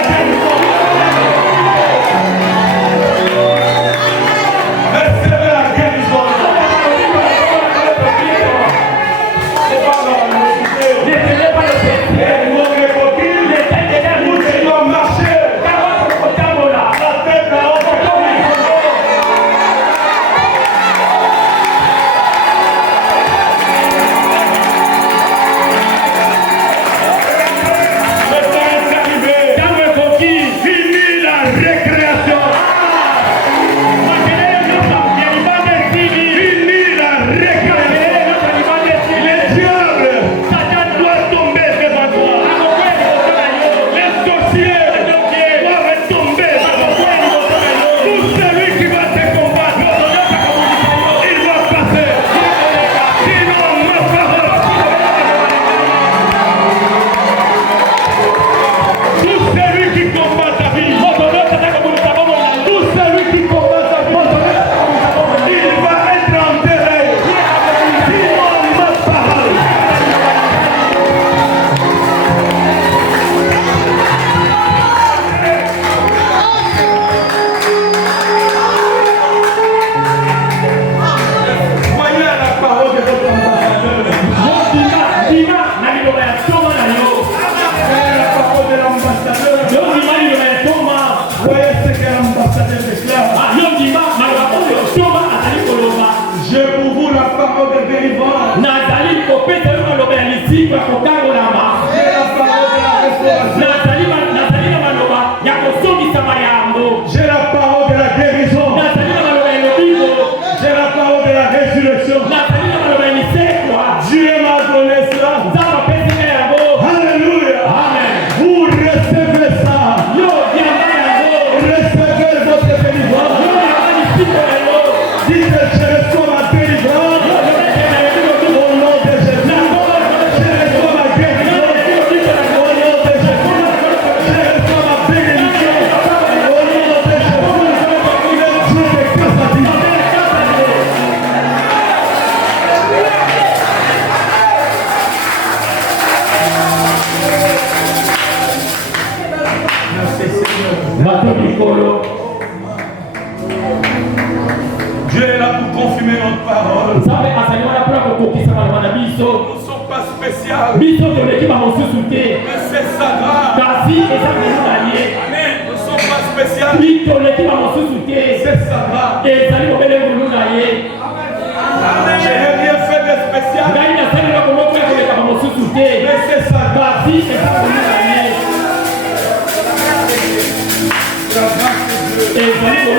Dieu est là pour confirmer notre parole. Nous ne sommes pas spéciaux. Mais c'est sa grâce. Amen. Nous ne sommes pas spéciaux. C'est sa grâce. Je n'ai rien fait de spécial. Mais c'est sa grâce. La grâce de Dieu.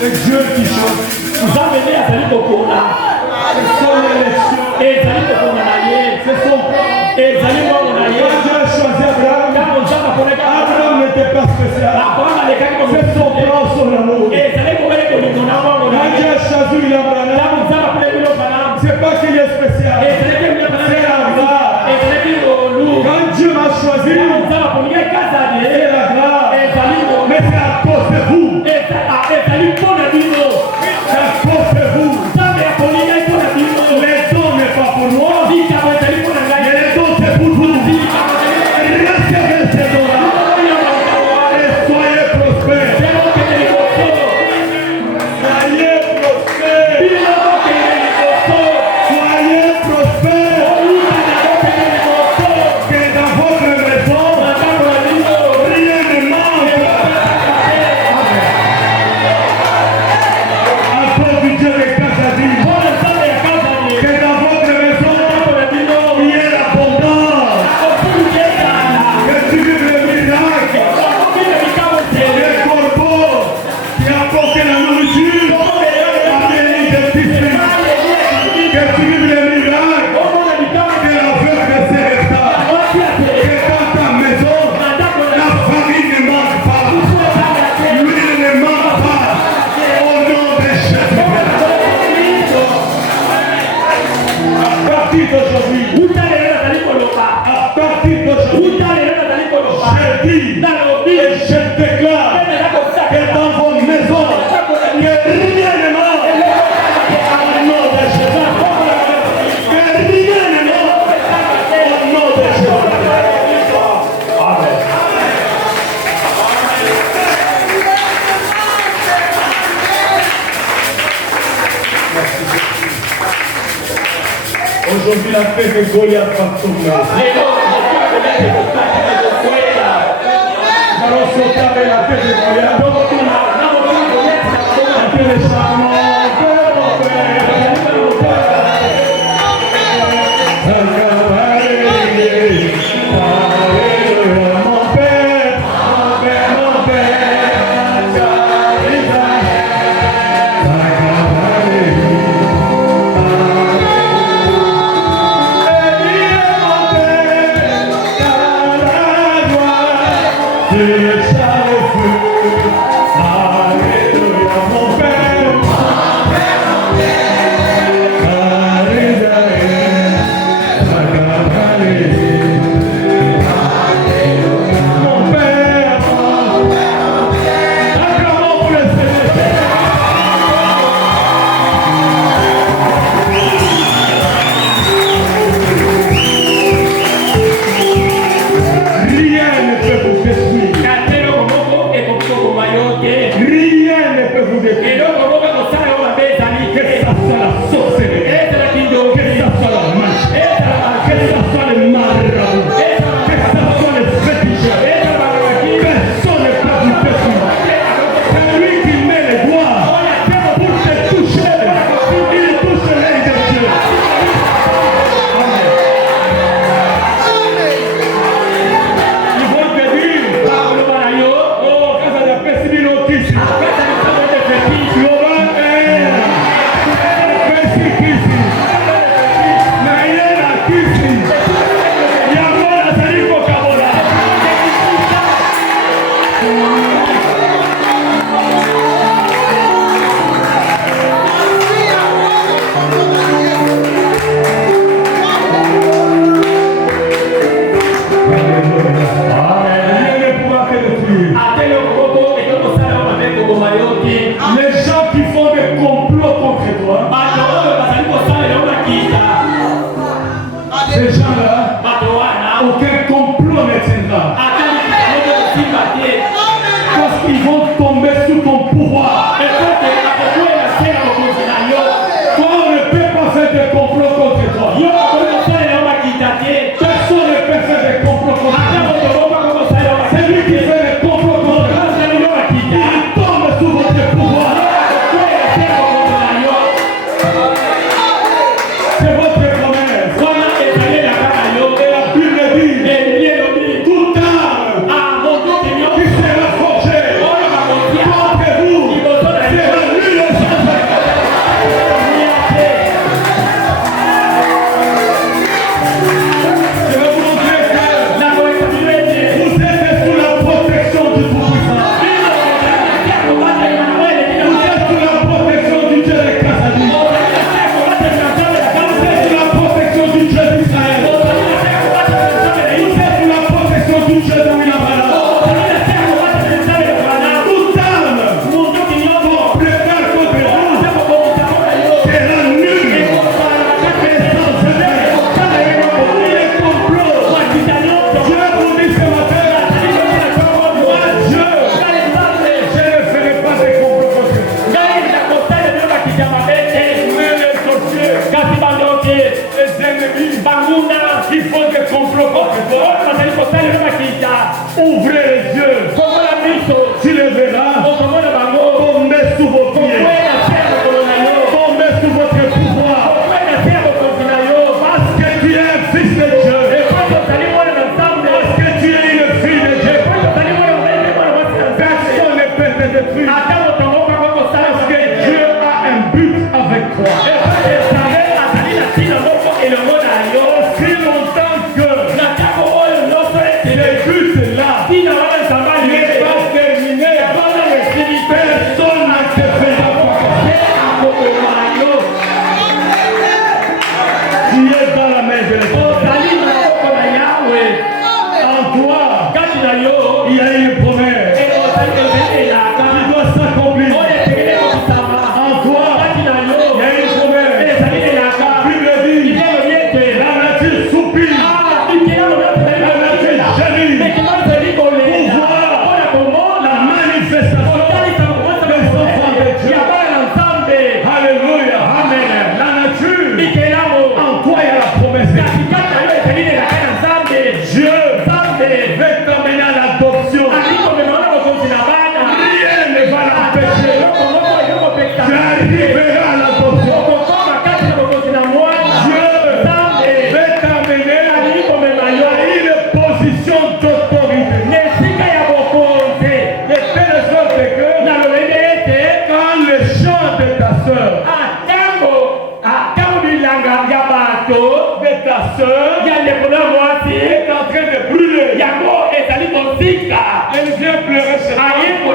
C'est Dieu qui choisit. C'est son élection. C'est son plan. Dieu a choisi Abraham. Abraham n'était pas spécial. C'est son plan, son amour. Quand Dieu a choisi Abraham, c'est pas qu'il est spécial. C'est la grâce. Quand Dieu m'a choisi, c'est la grâce. Mais c'est à cause de vous. C'est à cause de vous. Les dons n'est pas pour moi. Mais les dons c'est pour vous. Recevez ces dons-là. Et soyez prospères. Soyez prospères. Soyez prospères. Que dans votre maison, rien ne manque. Encore du Dieu de Kazadi. Que dans votre maison, il y ait l'abondance. Que tu vives le miracle. Les corbeaux qui apportent la nourriture amènent des petits. Que tu vives le miracle. Que l'aveugle se restaure. Que dans ta maison, la famille ne manque pas. L'huile ne manque pas. Au nom de Jésus. À partir d'aujourd'hui, je dis et je déclare que dans vos maisons, que rien ne manque. Au nom de Jésus. Que rien ne manque. Au nom de Jésus. Amen. Aujourd'hui, la paix de Goliath va tomber. Nous allons sauter avec la paix de Goliath. Téléchargement de mon Père. Alléluia, mon Père, mon Père, mon Père. Les gens qui Ouvrez les yeux. Tu les verras. Tombez sous vos pieds. Tombez sous votre pouvoir. Parce que tu es un fils de Dieu. Parce que tu es une fille de Dieu. Personne ne peut te détruire. Parce que Dieu a un but avec toi. Aussi longtemps que le but est là, n'est pas terminé. Personne n'a te fait tu es dans la main de Dieu. En toi, il y a une promesse qui doit s'accomplir. En toi, il y a une promesse. La Bible dit, la nature soupire, la nature gémit pour voir la manifestation des enfants de Dieu. Alléluia. Amen. La nature, en toi, il y a la promesse. Dieu veut t'emmener à l'adoption. Rien ne va l'empêcher. Tu arriveras à l'adoption. Dieu veut t'emmener à une position d'autorité. De telle sorte que quand le chant de ta soeur, est en train de brûler, elle vient pleurer chez toi.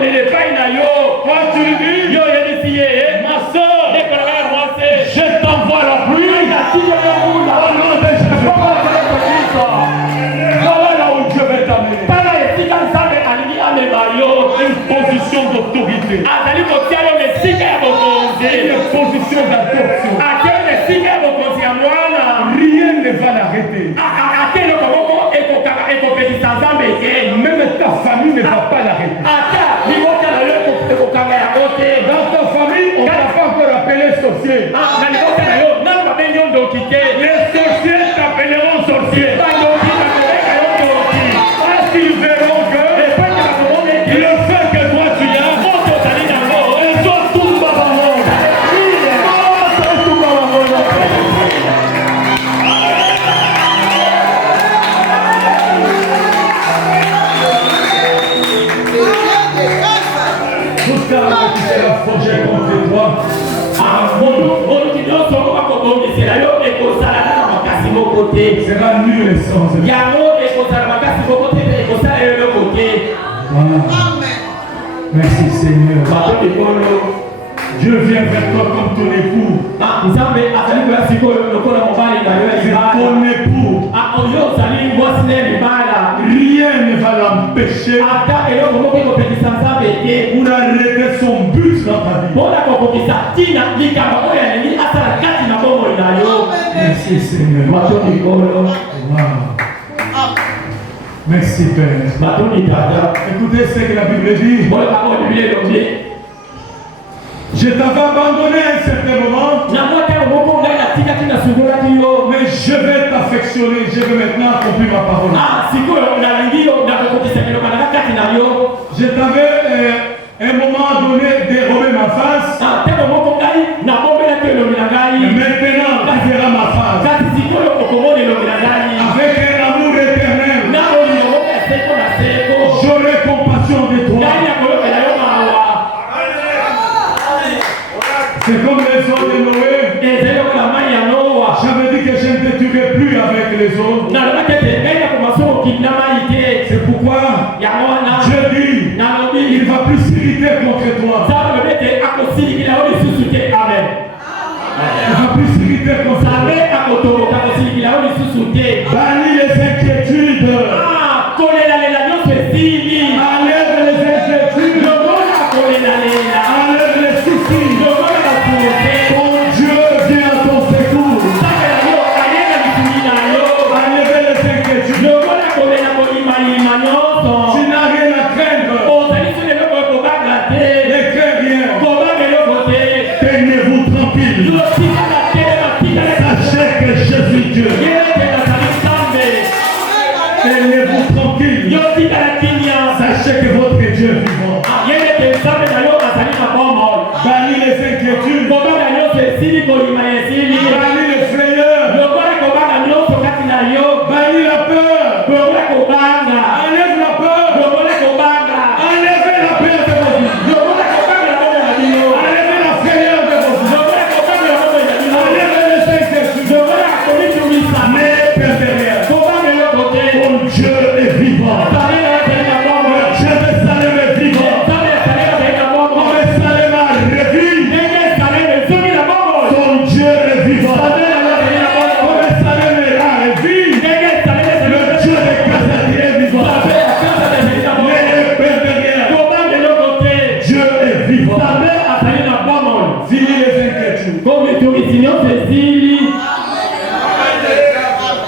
Quand tu lui dis, ma soeur, je t'envoie la pluie. Au nom de Jésus. Voilà là où Dieu veut t'amener. Une position d'autorité. Une position d'adoption. Rien ne va l'arrêter. Même ta famille ne va pas l'arrêter. Dans ta famille, on ne va pas encore appeler sorcier. Les sorciers t'appelleront sorcier. Parce qu'ils verront que le fait que toi tu as, ils sont tous babamons. Jusqu'à la qui sera forgé contre toi. Sera nul et sans effet. Merci Seigneur. Dieu vient vers toi comme ton époux. C'est ton époux. Rien ne va l'empêcher pour arrêter son but dans ta vie. Merci Seigneur. Wow. Merci Père. Écoutez ce que la Bible dit. Je t'avais abandonné à un certain moment. Mais je vais t'affectionner. Je vais maintenant accomplir ma parole. Je t'avais un moment donné dérobé ma face. Maintenant, tu verras ma face. Avec un amour éternel. J'aurai compassion de toi. C'est comme les eaux de Noé. J'avais dit que je ne te tuerai plus avec les eaux. C'est pourquoi Dieu dit il ne va plus s'irriter contre toi. Il ne va plus s'irriter contre toi. Bannis les inquiétudes. Enlève les inquiétudes. Enlève les soucis. Ton Dieu vient à ton secours. Enlève les inquiétudes. Tu n'as rien à craindre. Ne crains rien. Tenez-vous tranquille.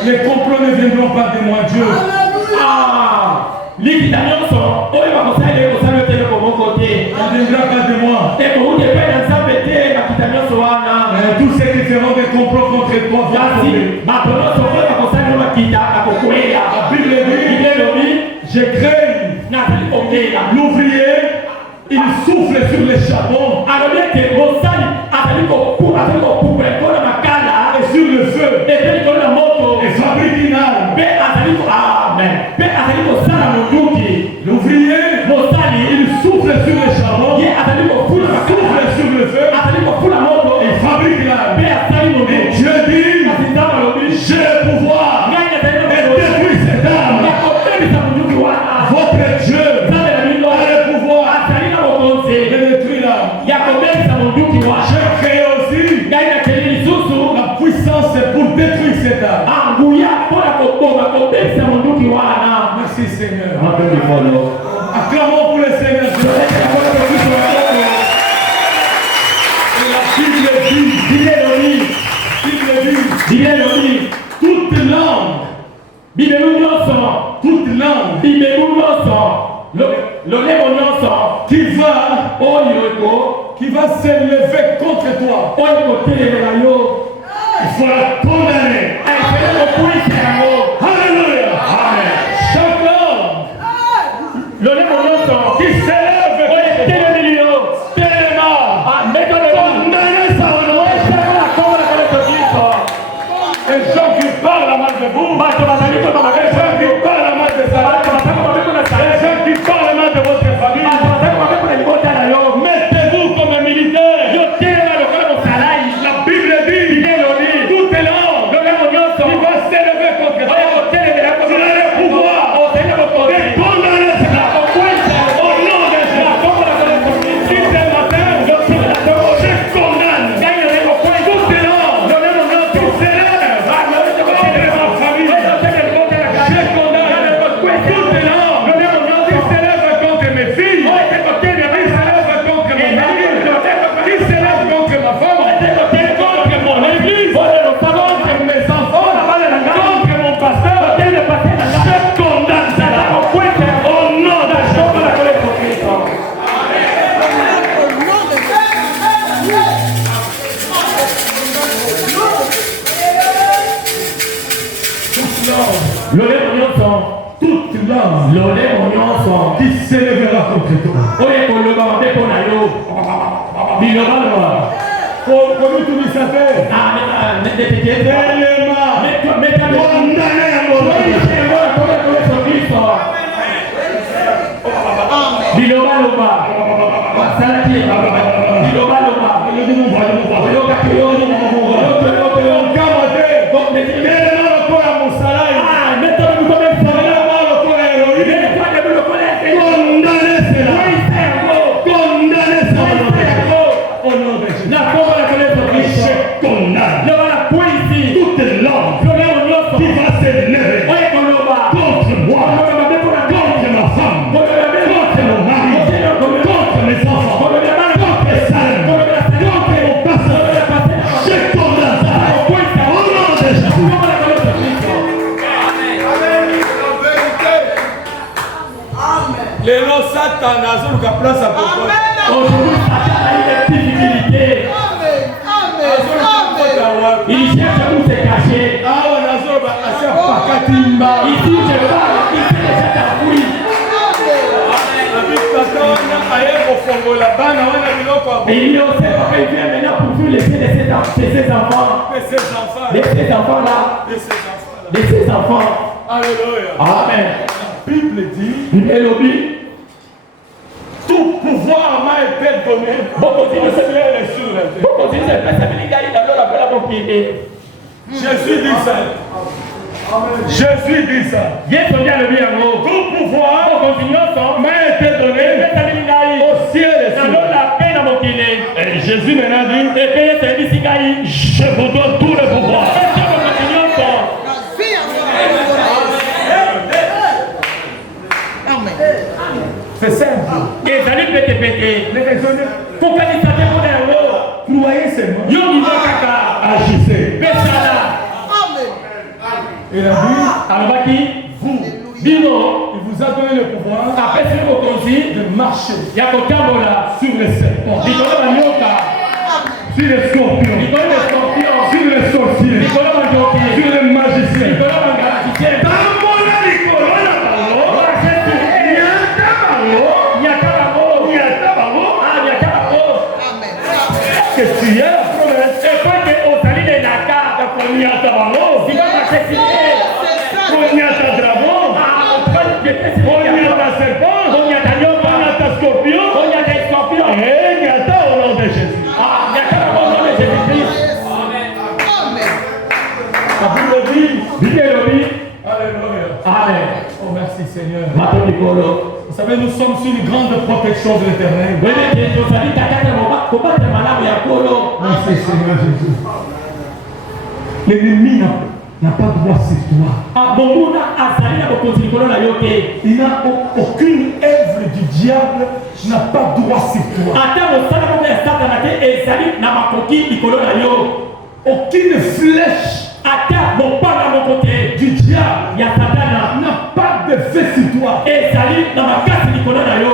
Les complots ne viendront pas de moi, Dieu. Il ne viendra pas de moi. Tous ceux qui feront des complots contre toi vont tomber. La Bible dit, je crains l'ouvrier, il souffle sur les charbons et sur le feu et fabrique une arme. L'ouvrier, il souffle sur les charbons, il souffle sur le feu et fabrique l'arme. Et Dieu dit, j'ai le pouvoir de détruire cette arme. Votre Dieu a le pouvoir de détruire l'arme. J'ai créé aussi la puissance pour détruire cette arme. Merci Seigneur. Acclamons pour le Seigneur. La Bible dit, toute langue qui va s'élever contre toi, il faut la condamner. Alléluia. Amen. Chaque langue qui s'élève les gens qui parlent mal de vous, les gens qui parlent mal de ça, les gens qui parlent mal de votre famille, mettez-vous comme un militaire. La Bible dit, toute langue qui va s'élever contre toi, tu as le pouvoir de condamner cela. Au nom de Jésus. Si ce matin, je condamne toute langue qui s'élève contre ma famille. Je condamne toute langue qui s'élève contre mes filles, qui s'élève contre mon mari, qui s'élève contre ma femme, contre mon église, contre mes enfants, contre mon pasteur. Je condamne cela au nom de Jésus. Toute langue qui s'élèvera contre toi. Comment tu dis ça fait? Condamné à mort. Les noms Satan a place à propos. Aujourd'hui, Satan a une difficulté. Il cherche où se cacher. Ici où je parle, il fait déjà ta fouille. Et il y a aussi papa, il vient maintenant pour fuir les pieds de ses enfants. De ces enfants-là. De ces enfants. Alléluia. Amen. La Bible dit, tout pouvoir m'a été donné. Jésus dit ça. Jésus dit ça. Tout pouvoir m'a été donné au ciel et sur la terre. Et Jésus maintenant dit, je vous donne tout le pouvoir. C'est simple. Et ça lui pété. Les raisonner. Faut que ça te Croyez seulement. marcher Yakotambola. sur les serpents, Likolo banyoka. sur les scorpions, Likolo scorpion. sur les sorciers, Likolo banyoki. sur les magiciens. Likolo bangaticien. Tambola likolo na bango, Wachetu. nyata bango, Nyakababo. nyata bango. Ah, nyakababo. Que tu es la promesse. Et pas que osali de naka. Nyata bango, Siko makesite. nyata dragon, Ah, on peut dire nyata serpent, Onyata nyoka. nyata scorpion. Onyata scorpion. Et nyata au nom de Jésus. Ah, nyakababo au nom de Jésus-Christ. La Bible dit, Bibelobi. Alléluia. Amen. Oh merci Seigneur. Mato likolo. Vous savez, nous sommes sous une grande protection de l'Éternel. Wele tozali kakata kobata malamu ya kolo. Merci Seigneur Jésus. L'ennemi n'a pas droit sur toi. Monguna azali na bokonzi likolo na yo te. Il n'a aucune œuvre du diable n'a pas droit sur toi. Ata mosala moko ya satana te ezali na makoki likolo na yo. Aucune flèche Ata mopanga moko te du diable ya satana n'a pas d'effet sur toi. ezali na makasi likolo na yo.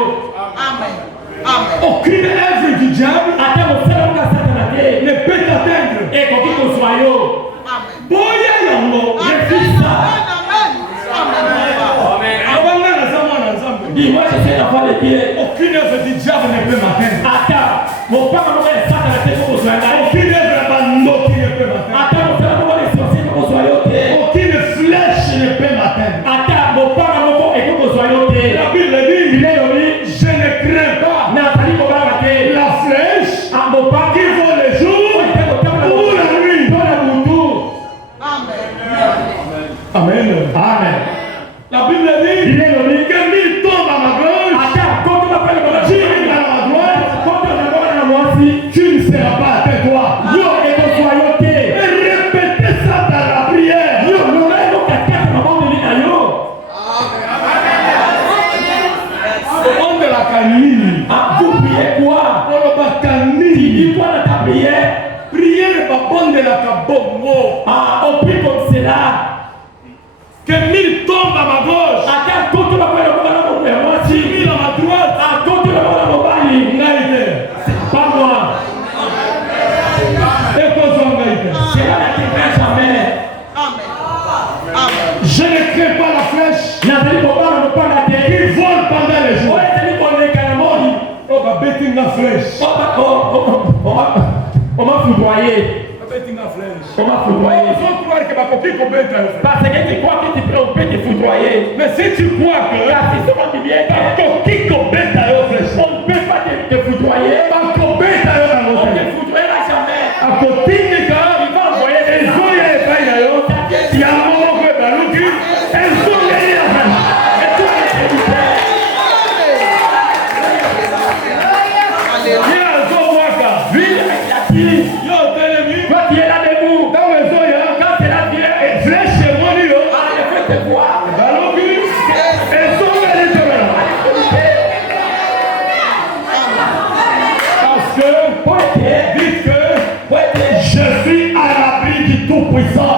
Aucune œuvre du diable Ata mosala moko ya satana te ne peut t'atteindre. ekoki kozwa yo. Boya yango. Dis moi je sais d'avoir les pieds. Aucune œuvre du diable ne peut m'atteindre. Ata mopanga moko ya satana te kozwa yo. Aucune œuvre de bando qui ne peut m'atteindre. Ata mosala moko ya sorcier kozwa yo te. Aucune flèche ne peut m'atteindre. Ata mopanga moko ekoki kozwa yo te. La Bible dit, Bilelobi je ne crains pas nazali kobanga te. la flèche Mopanga qui vole le jour ou la nuit. Amen. Amen. La Bible dit que 1000 tombent à ma gauche, 10 000 à ma droite, tu ne seras pas atteint toi. Et répétez ça dans la prière. Au nom de la canine. Vous priez quoi? Pour le canine. Dis quoi dans ta prière? Priez le babon de la kabongo. On prie comme cela. Que 1000 tombent à ma gauche, 10 000 à ma droite. Ngaïde. Pas moi. Et qu'on ngaïde. C'est là que tu jamais. Je ne crains pas la flèche Nazali kobanga mopanga te. qui vole pendant les jours. Oyo ezali koleka na moni. Oh, bah, bêtine la flèche. On m'a foudroyé. Bêtine la flèche. On m'a foudroyé. Il faut croire que ma copine combien de temps. Parce que tu crois que tu peux te foudroyer. Mais si tu crois que Car si souvent tu viens ma copine combien de temps, on ne peut pas te foudroyer. ma combien de temps, On ne te foudroyera jamais. ma copine quand Il va envoyer des ils ont eu un bail d'ailleurs, il y a un moment que dans l'eau, elles ont gagné la flèche. Et toi, tu es Il y a un jour, moi, quand Ville avec la tire. yo, t'es mis, Toi, tu es là debout. dans les eaux, il y a Quand c'est là, tu es. un flèche chez moi, lui, oh. Ah, il faut te voir. Dans l'eau, elles ont gagné la flèche. Parce que, dites que je suis à l'abri du Tout-Puissant.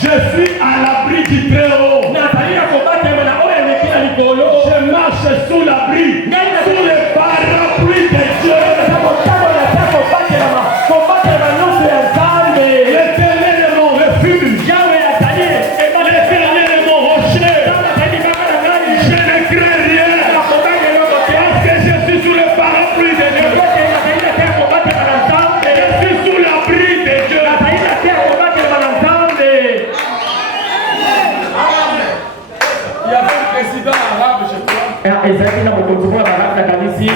Je suis à l'abri du Très-Haut. Je marche sous l'abri, sous le parapluie de Dieu. L'Éternel est mon refuge. L'Éternel est mon rocher. Je ne crains rien. Parce que je suis sous le parapluie de Dieu. Je suis sous l'abri de Dieu. Il y avait un président arabe, je crois, ezalaki na mokonzi moko bazalaki na kanisi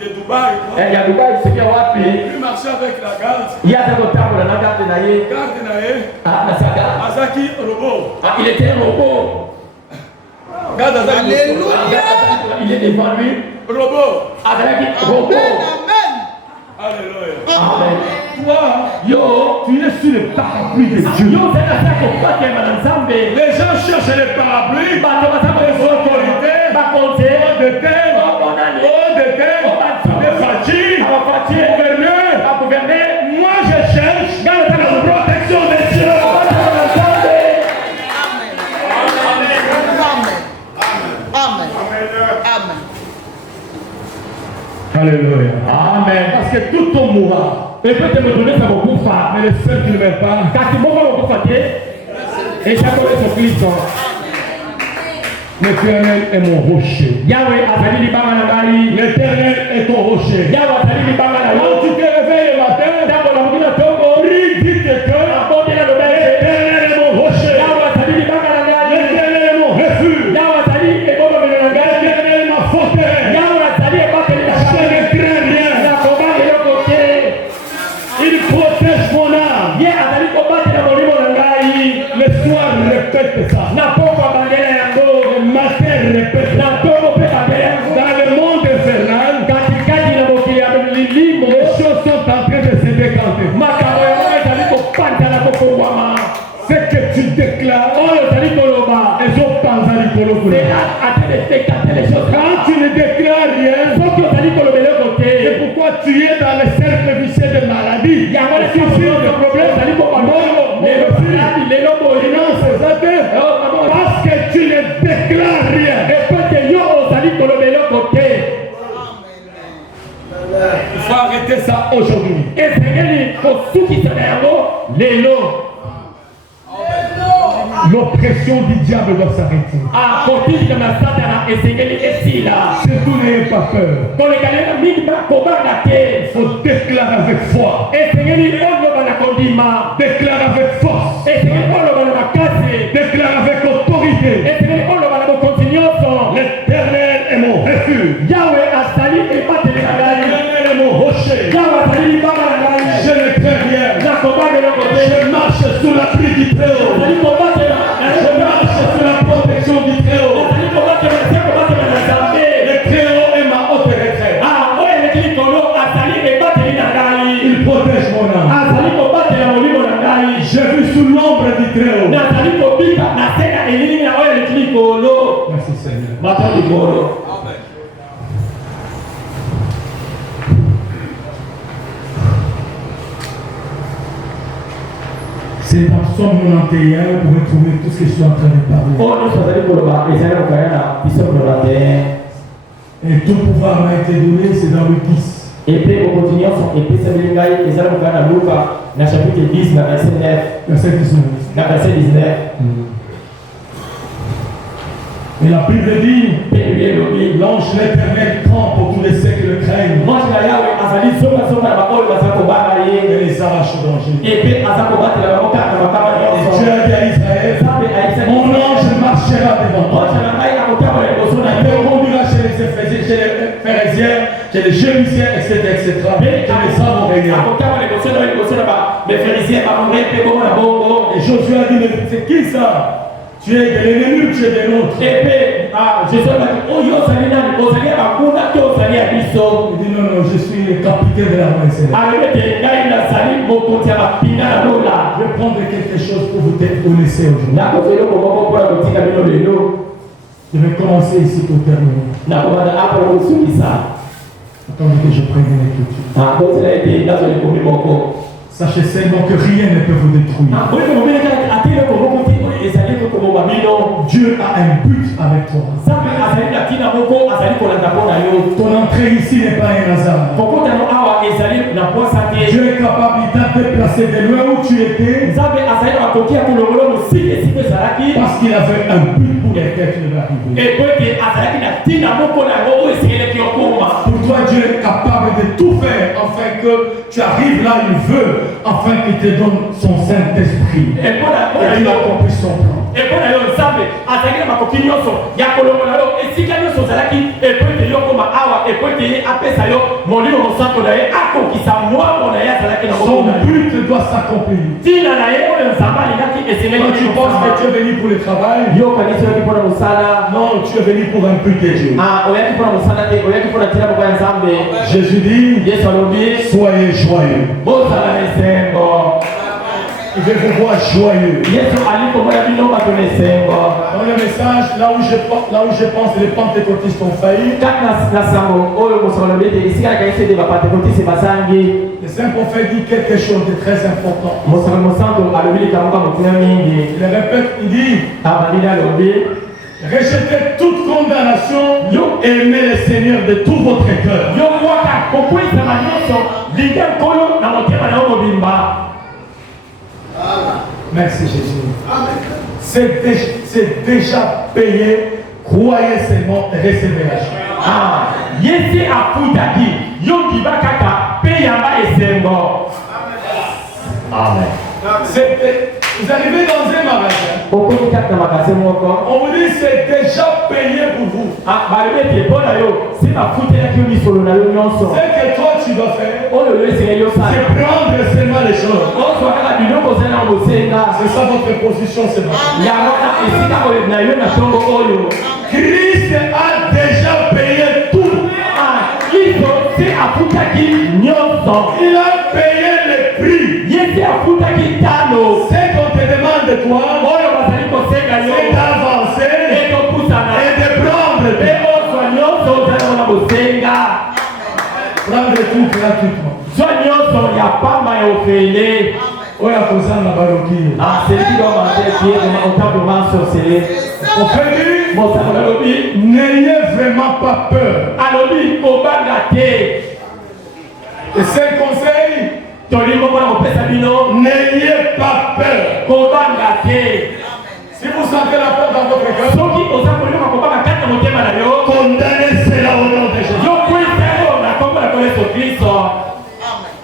de Dubaï. ya dubai soki wapi Il marchait avec la garde. ye aza kotambola na garde na ye Garde nae, nasaka Azaki robot. il était un robot. Garde Azaki. Il est devant lui Robot. azalaki robot. Alléluia. Amen. Toi, Yo tu es sur le parapluie de Dieu. yo ozalaka kobatema na nzambe. Les gens cherchent les parapluies. Bato baza Les autorités. bakonze De terre. bonane De terre. De fatigue. Gouverneur. bagouverne Moi, je cherche la protection de Dieu. Alléluia. Amen. Parce que tout homme mourra. Et peut-être me donner ça beaucoup pas. Mais le seul qui ne meurt pas, Car si mon beaucoup fatigué, et ça connaît son Christ. l'Éternel est mon rocher. Yahweh a sali di banga na ngai. L'Éternel est ton rocher. Yahweh a sali di banga na Quand yo. tu te réveilles le matin, Ndako na mukina tongo. prie, dis tes cœurs. Abondela lo bele. L'Éternel est mon rocher. Yahweh a sali di banga na ngai. L'Éternel est mon refuge. Yahweh a sali e bobo mele na ngai. L'Éternel est ma forteresse. Yahweh a sali e bakeli na Je ngai. ne crains rien. Na komba yo kote. Il protège mon âme. Ye a sali ko batela molimo na ngai. Le soir, répète ça. Na poko bandela yango. Le matin, répète Na ça. tongo pe bandela yango. Dans le monde infernal, Katikati na mokili ya limo. les choses sont en train de se décanter. Makambo yango ezali kopantana kokongwama. Ce que tu déclares, Oyo ezali koloba. elles ont pensé à l'icône. Cela a été détecté les choses. Quand tu ne déclares rien, Soki ozali kolobela c'est kote. pourquoi tu es dans le cercle vicieux de maladie. Yango le souffrir de problème ezali kopanoyo. Lelo maladi lelo boyi. Non, c'est ça que parce que tu ne déclares rien. Epete yo ozali kolobela kote. Il faut arrêter ça aujourd'hui. Esengeli kosukisa na yango lelo. L'oppression du diable doit s'arrêter. Kotika na satana esengeli esila. Surtout n'ayez pas peur. Kolekana mingi bakobanga te. Il faut déclarer avec foi. Esengeli oloba na kondima. Déclarer avec force. Esengeli oloba na makasi. Déclarer avec autorité. Esengeli oloba na bokonzi nyonso. L'Éternel est mon refuge. Yahweh asali ebateli na ngai. L'Éternel est mon rocher. Yahweh asali libanga na ngai. Je ne crains rien. Nakobanga kote. Je marche sous l'abri du Très-Haut. Asali kobatela. Je marche sous la protection du Très-Haut. Asali kobatela na kobatela na Nzambe. Le Très-Haut est ma haute retraite. Oyo eleki likolo asali ebateli na ngai. Il protège mon âme. Asali kobatela molimo na ngai. Je vis sous l'ombre du Très-Haut. Nazali kobika na se na elili na oyo eleki likolo. Merci Seigneur. Bato likolo. C'est dans Somme 91 pour retrouver tout ce que je suis en train de parler. Oyo nyonso azali koloba ezali kokaya na biso koloba te. Et tout pouvoir m'a été donné, c'est dans le 10. Epe bokonzi nyonso epesameli ngai ezali kokaya na Luka na chapitre 10 na verset 9. Verset 19. Na verset 19. Et la Bible dit, Pe Biblia elobi l'ange l'Éternel campe pour tous les siècles de craindre mwasi na Yawe azali zonga na baoyo bazali kobanga ye. et les arrache au danger. Epe aza kobatela bango kaka na makama Et nyonso. Dieu a dit à Israël, Nzambe ayebisaki mon ange marchera devant toi. mwasi na ngai akotambola liboso na Il yo. te conduira chez les Éphésiens, chez les Phérésiens, chez les Jérusiens, etc. etc. Que les hommes vont régner. akotambola liboso na yo liboso na baphérisien bamongre mpe bongo na bongo. Et Josué a dit, mais c'est qui ça? Tu es de l'ennemi ou tu es de l'autre? Epe Jésus abaki oyo ozali nani ozali ya bakunda te ozali ya biso. Il dit, non, non, je suis le capitaine de l'armée céleste. alobi ete ngai nazali mokonzi ya bapinga na lola. Je vais prendre quelque chose pour vous laisser aujourd'hui. nakozwa eloko moko mpona kotika bino lelo. Je vais commencer ici pour terminer. nakobanda apo kosukisa. Attendez que je prenne une écriture. kozela ete nazwa likomi moko. Sachez seulement que rien ne peut vous détruire. oyo komobele kaka ate eloko moko te oyo ezali kokoboma bino. Dieu a un but avec toi. nzambe azali na ntina moko azali kolanda mpo na yo. Ton entrée ici n'est pas un hasard. kokotano awa ezali na poasa te. Dieu est capable de déplacer de loin où tu étais nzambe azali na bakoki ya kolongola mosiki esika ezalaki. parce qu'il avait un but pour lequel tu devais arriver. epo ete azalaki na ntina moko na yango oyo esengelaki okoma. Pour toi, Dieu est capable de tout faire afin que tu arrives là où il veut, afin qu'il te donne son Saint-Esprit et qu'il accomplisse son plan. epo na yo nzambe azalaki na makoki nyonso ya kolongola yo esika nyonso ozalaki epo ete yo okoma awa epo ete ye apesa yo molimo mosantu na ye akokisa mwambo na ye azalaki na Son moko na ye. but doit s'accomplir. ntina na ye oyo nzambe alingaki esengeli Quand tu penses que tu es venu pour le travail, yo okanisi oyaki mpona mosala. non, tu es venu pour imputer Dieu. oyaki mpona mosala te oyaki mpona ntina moko ya nzambe. Jésus dit, yesu alobi soyez joyeux. bozala na esengo. Il veut vous voir joyeux. yesu ali komona bino bato na esengo. Dans le message, là où je pense que les pentecôtistes ont failli, kati na sango oyo mosolo alobi ete esika na kanisi ete bapentekotiste bazangi. le Saint-Prophète dit quelque chose de très important. mosolo mosantu alobi likambo ka motina mingi. Il répète, il dit, abandili alobi Rejetez toute condamnation. Aimez le Seigneur de tout votre cœur. Merci Jésus. C'est déjà payé. Croyez seulement et recevez la Amen. Vous arrivez dans un magasin. On vous dit c'est déjà payé pour vous. Ce que toi tu dois faire, c'est prendre seulement les choses. C'est ça votre position, c'est bon. Christ a déjà payé tout. Il a payé le prix. Ce qu'on te demande de toi, c'est d'avancer et de prendre tout gratuitement. N'ayez vraiment pas peur. Et c'est un conseil. N'ayez pas peur. Si vous sentez la peur dans votre cœur, condamnez cela au nom de Jésus.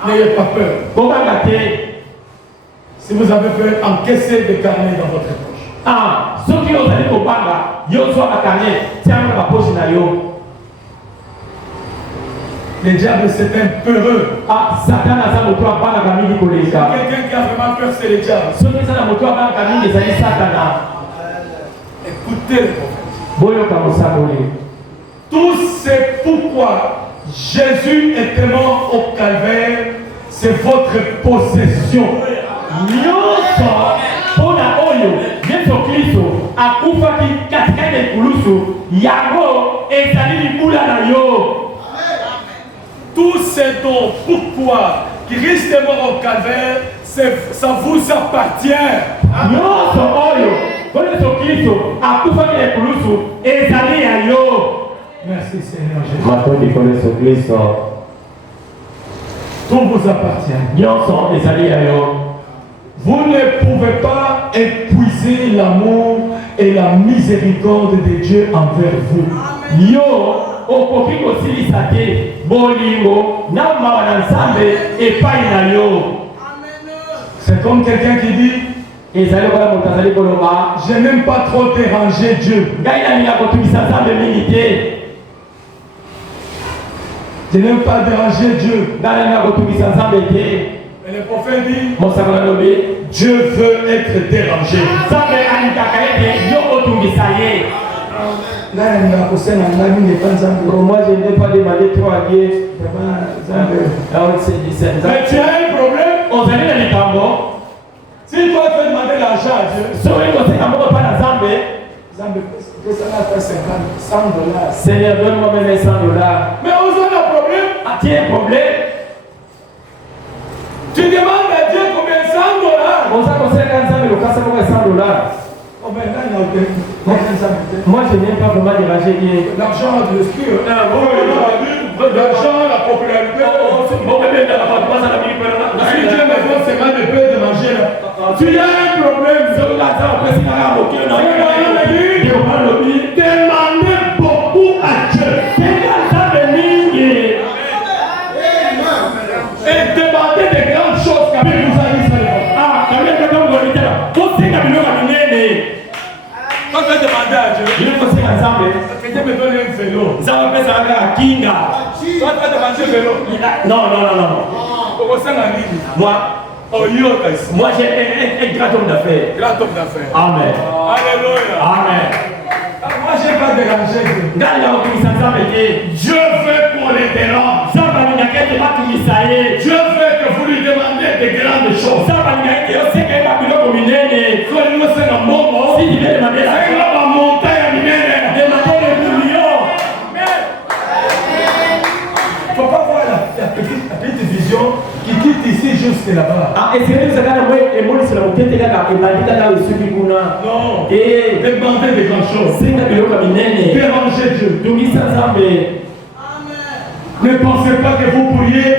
N'ayez pas peur. Si vous avez peur, encaissez des carnets dans votre poche. Le diable c'est un peureux. Quelqu'un qui a vraiment peur, c'est le diable. Écoutez le prophète. Tout c'est pourquoi Jésus est mort au calvaire, c'est votre possession. Tout ce dont pourquoi Christ est mort au calvaire, ça vous appartient. Merci Seigneur Jésus. Tout vous appartient. Vous ne pouvez pas épuiser l'amour et la miséricorde de Dieu envers vous. C'est comme quelqu'un qui dit, je n'aime pas trop déranger Dieu. Je n'aime pas déranger Dieu. Et le prophète dit, Dieu veut être dérangé. Moi je n'ai pas demandé trop à Dieu. Mais tu as un problème. Si toi tu veux demander l'argent à Dieu, $100. Seigneur, donne-moi même $100. Mais on a un problème. Tu as un problème? Tu demandes à Dieu combien $100. Moi je n'aime pas vraiment déranger Dieu. L'argent de l'esprit, l'argent, la popularité. Si Dieu me donne seulement de paix de manger là, tu as un problème. Demandez beaucoup à Dieu. Et demandez de grandes choses quand même vous allez savoir. Quand tu demandes à Dieu, que Dieu me donne un vélo. Toi tu vas demander un vélo. Non. Moi j'ai un grand homme d'affaires. Amen. Alléluia. Amen. Moi j'ai pas dérangé Dieu. Dieu veut qu'on les dérange. Dieu veut que vous lui demandez de grandes choses. Faut pas voir la petite vision qui quitte d'ici jusque là-bas. Ah, et c'est ça quand moi et moi c'est la montée là et la vie là où celui qu'on a. Non. Et Demandez des grandes choses. c'est la bio comme nene. Dérangez Dieu. Donc il s'ensemble. Ne pensez pas que vous pourriez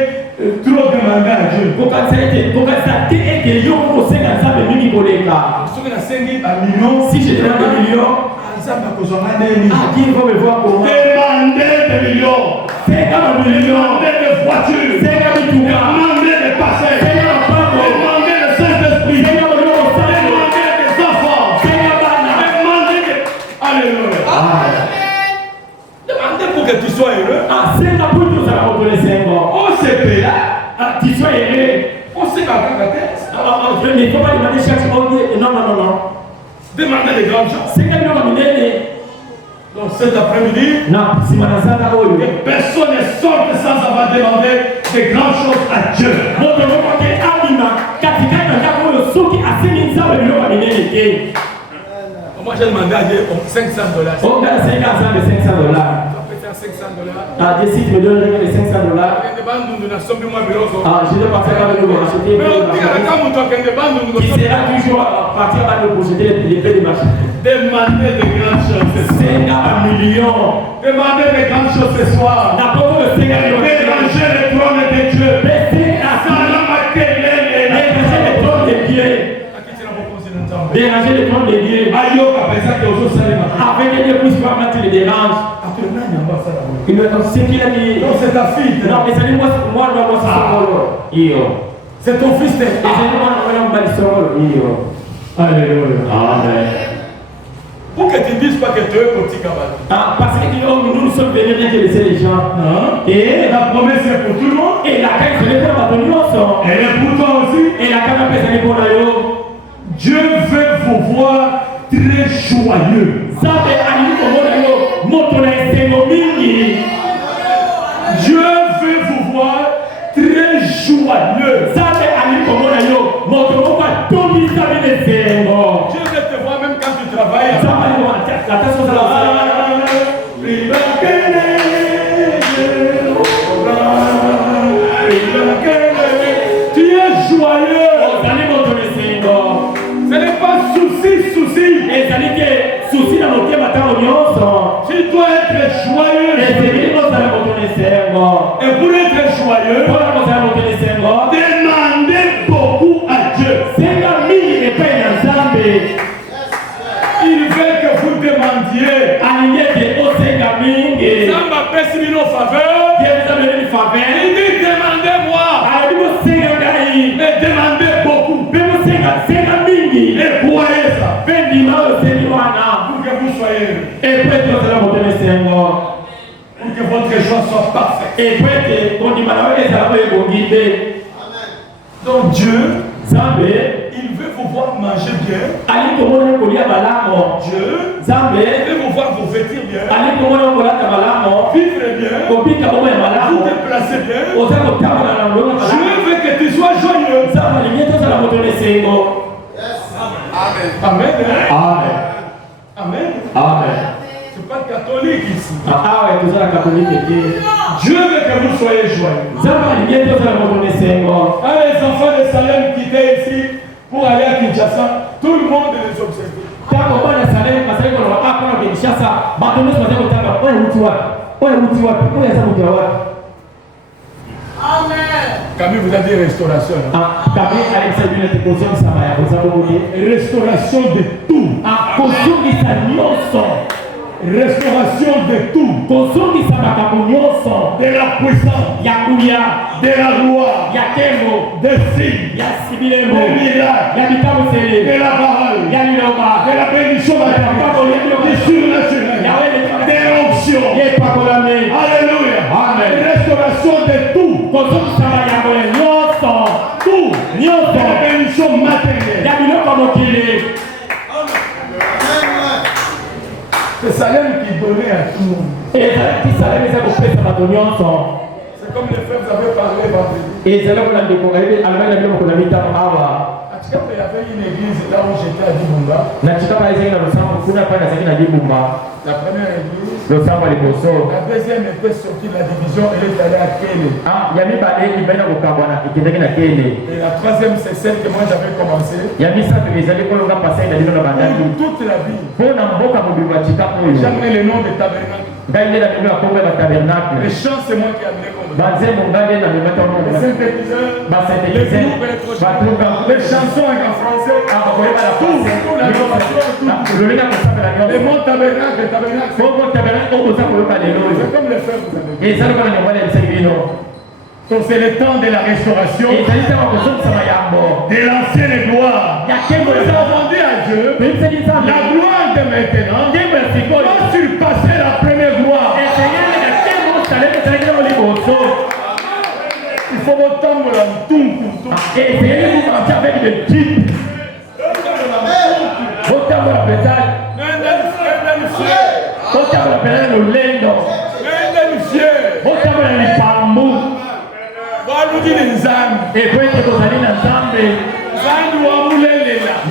trop demander à Dieu. Pourquoi ça et que yo ko senga ensemble mimi koleka. Si on a 5 000 à millions, Si je demande des millions, ça va causer des millions. qui va me voir comment? Demandez des millions. C'est comme un million. Demandez des voitures. C'est comme un tout. Demandez des passés. C'est comme un papa. Demandez le Saint-Esprit. C'est comme un lion. Demandez des enfants. C'est comme un Demandez des... Alléluia. Demandez pour que tu sois heureux. ah, c'est la pour tout ça va reconnaître On s'est payé. ah, tu sois aimé. On s'est pas gâté. Mais il faut pas demander chaque chose. Non. Demandez des grandes choses. C'est comme un million. Donc cet après-midi, Non, si manasaka oyo. que personne ne sorte sans avoir demandé des grandes choses à Dieu. Moto mokote abima katikati na ndako oyo soki asengi nzambe biloko minene te. Moi j'ai demandé à Dieu $500. Oh, là, c'est $500. Ça peut être $500. Ah, décide de me donner les $500. Ah, je dois partir avec le acheter. Qui sera toujours partir avec le pour jeter les prix des marchés. Demandez des grandes choses. C'est un million. Demandez des grandes choses ce soir. N'a pas de Seigneur. Déranger le trône de Dieu. Déranger le trône de Dieu. Déranger le trône de Dieu. Avec les pouces pour mettre les dérange. C'est qui l'a dit? Non, c'est ta fille. Non, mais c'est moi, c'est c'est ton fils. Alléluia. Amen. Pour que tu ne dises pas que tu es petit cabane. Ah, parce que nous sommes venus bien que laisser les gens. Et la promesse est pour tout le monde. Et la caille se lève à ton nom. Elle est pour toi aussi. Et la caille se lève pour nous. Dieu veut vous voir très joyeux. Dieu veut vous voir très joyeux. Dieu veut te voir même quand tu travailles. Tu es joyeux. Ce n'est pas souci. Tu dois être joyeux. Et pour être joyeux, demandez beaucoup à Dieu. Il veut que vous demandiez. Ça m'appelle si nos faveurs. Il dit demandez-moi. Mais demandez beaucoup. Et croyez ça. Pour que vous soyez. Pour que votre joie soit parfaite. Donc Dieu, il veut vous voir manger bien. Dieu, il veut vous voir vous vêtir bien. Vivre bien. Vous déplacer bien. Dieu veut que tu sois joyeux. Amen. Amen. C'est pas catholique ici. Dieu veut que vous soyez joyeux. Quand les enfants de Salem quittaient ici pour aller à Kinshasa, tout le monde les observait. Camille vous a dit restauration. Restauration de tout. Restauration de tout. De la puissance. De la gloire. Des signes. Des miracles. De la parole. De la bénédiction du surnaturel. Des onctions. Alléluia. Restauration de tout. Tout. De la bénédiction matérielle. C'est Salem qui donnait à tout le monde. C'est comme les frères vous avez parlé vendredi. À Il y avait une église là où j'étais à Dibumba. Na chikapa ezali na losambo kuna pa nazaki na Dibumba. La première église. Losambo liboso. La deuxième était sortie de la division, elle est allée à Kele. Ah, ya mibale ibenda kokabwana ikendeki na Kele. Et la troisième c'est celle que moi j'avais commencé. Ya misato ezali kolonga pasai na lino na bandaki. Toute la vie. Pona mboka mobimba chikapo yo. J'ai amené le nom de tabernacle. Ngai na lino ya kombe ba tabernacle. Les chants c'est moi qui ai amené comme ça. Banze mongale na mimata no. Les synthétiseurs. Ba synthétiseur. Les chansons en français. Ah, ba koyeba la tout la lolinga kosambela nyonso. Les mots tabernacle, tabernacle. Bongo tabernacle okoza koyoka lelo. C'est comme les frères vous avez dit. Et ça le kana nyongale lisebino. Donc c'est le temps de la restauration. Et ça dit ko kosomisa mayambo. De l'ancienne gloire. Ya kembo Nous avons dit à Dieu. La gloire de maintenant va surpasser la première gloire. Il faut autant me la tout. Et c'est vous partir avec le type. Autant me la pétale. Autant me la pétale le lendo. Autant me la lipambu. Et puis que vous allez dans Zambé.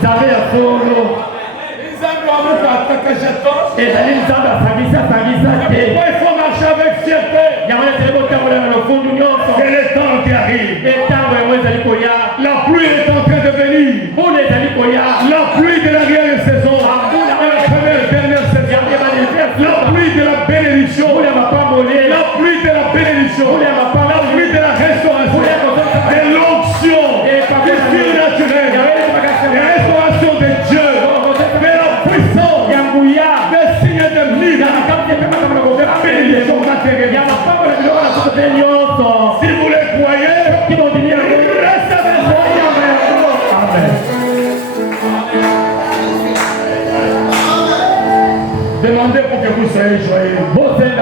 Zambé à solo. Et d'aller nous entendre Sagisa. Il faut marcher avec fierté. C'est le temps qui arrive. La La pluie est en train de venir. La pluie de l'arrière-saison. La première et dernière saison. La pluie de la bénédiction. La pluie de la bénédiction. La pluie de la restauration. De l'onction. Du surnaturel. La restauration de Dieu. De la puissance. Des signes de miracles. La bénédiction matérielle. Si vous les croyez, demandez pour que vous soyez joyeux. Vous allez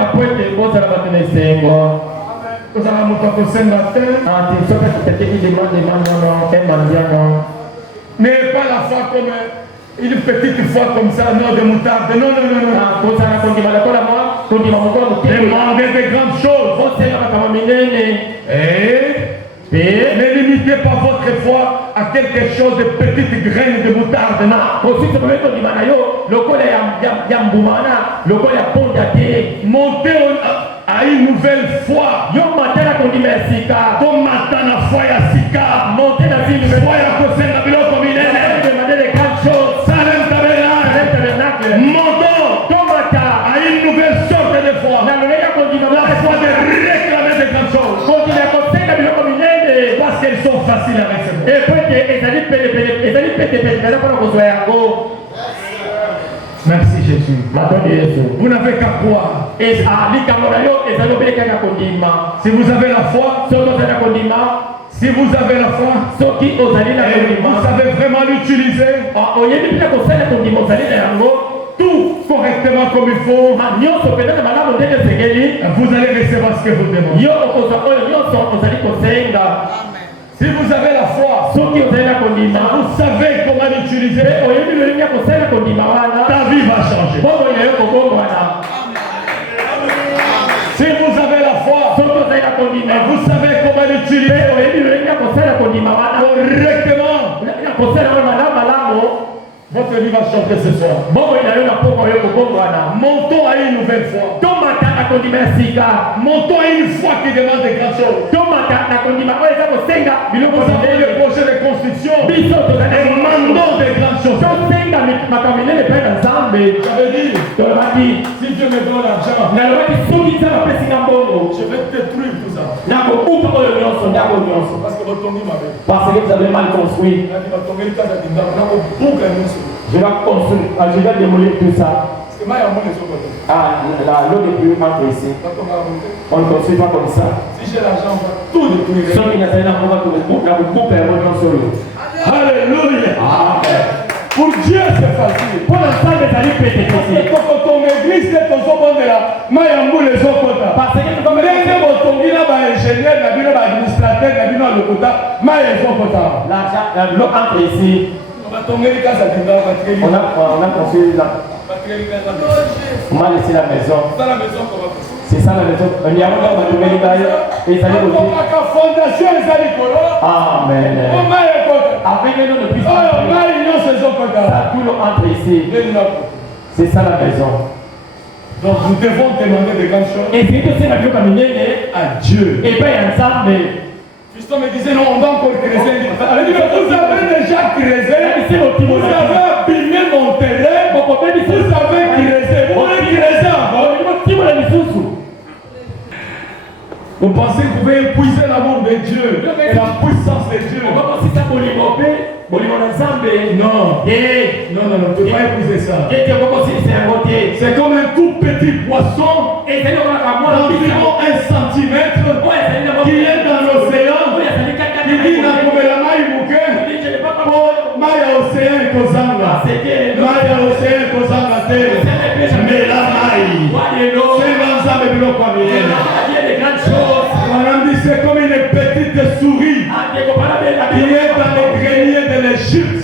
mais pas la foi comme une petite foi comme ça, non, de moutarde. Non. Demandez de grandes choses. Et ne limitez pas votre foi à quelque chose de petites graines de moutarde. Montez à une nouvelle foi. Comme matin la foi à Sika. Montez dans une foi à Kosenga Biloko Milene. Demandez des grandes choses. Salem Tabernacle. Montons à une nouvelle sorte de foi. La foi de réclamer des grandes choses. Parce qu'elles sont faciles à recevoir. Merci Jésus. Vous n'avez qu'à croire. Si vous avez la foi, si vous avez la foi, vous savez vraiment l'utiliser, tout correctement comme il faut, vous allez recevoir ce que vous demandez. Si vous avez la foi, vous savez comment l'utiliser, ta vie va changer. Si vous avez la foi, vous savez comment l'utiliser correctement, votre vie va changer ce soir. Montons à une nouvelle foi. Montons à une foi qui demande de grandes choses. Vous avez le projet de construction et demandons de grandes choses. J'avais dit, si Dieu me donne l'argent, je vais détruire tout ça. Parce que vous avez mal construit. Je vais démolir tout ça. Ah, l'eau n'est plus entre ici. On ne construit pas comme ça. Si j'ai l'argent, on va tout détruire. Alléluia. Pour Dieu, c'est facile. Pour l'instant, ton église, c'est ton souvent de la Mayambou les autres. Parce que comme ingénieur, administrateur, l'eau entre ici. On a construit là. On m'a laissé la maison. C'est ça la maison. On y a encore ma nouvelle baille. Et ça y est, fondation ezali kolo. Amen. Avec les noms de puissance. Tout le entre ici. C'est ça la maison. Donc nous devons demander de grandes choses. Et c'est aussi la vie comme une à Dieu. Et pas ensemble. Justement, me disait non, on doit encore creuser. Vous avez déjà creusé. Vous avez abîmé mon terrain. Vous avez creusé. Vous voulez creuser encore. Vous pensez que vous pouvez épuiser l'amour de Dieu et la puissance de Dieu. Non. Non, vous ne pouvez pas épuiser ça. C'est comme un tout petit poisson d'environ 1 centimètre qui est dans l'océan. Qui dit dans le Maya océan Kozanga. Maya océan Kozanga terre. Mais la maille. C'est l'ensemble de l'eau comme il est. C'est comme une petite souris qui est dans les greniers de l'Égypte.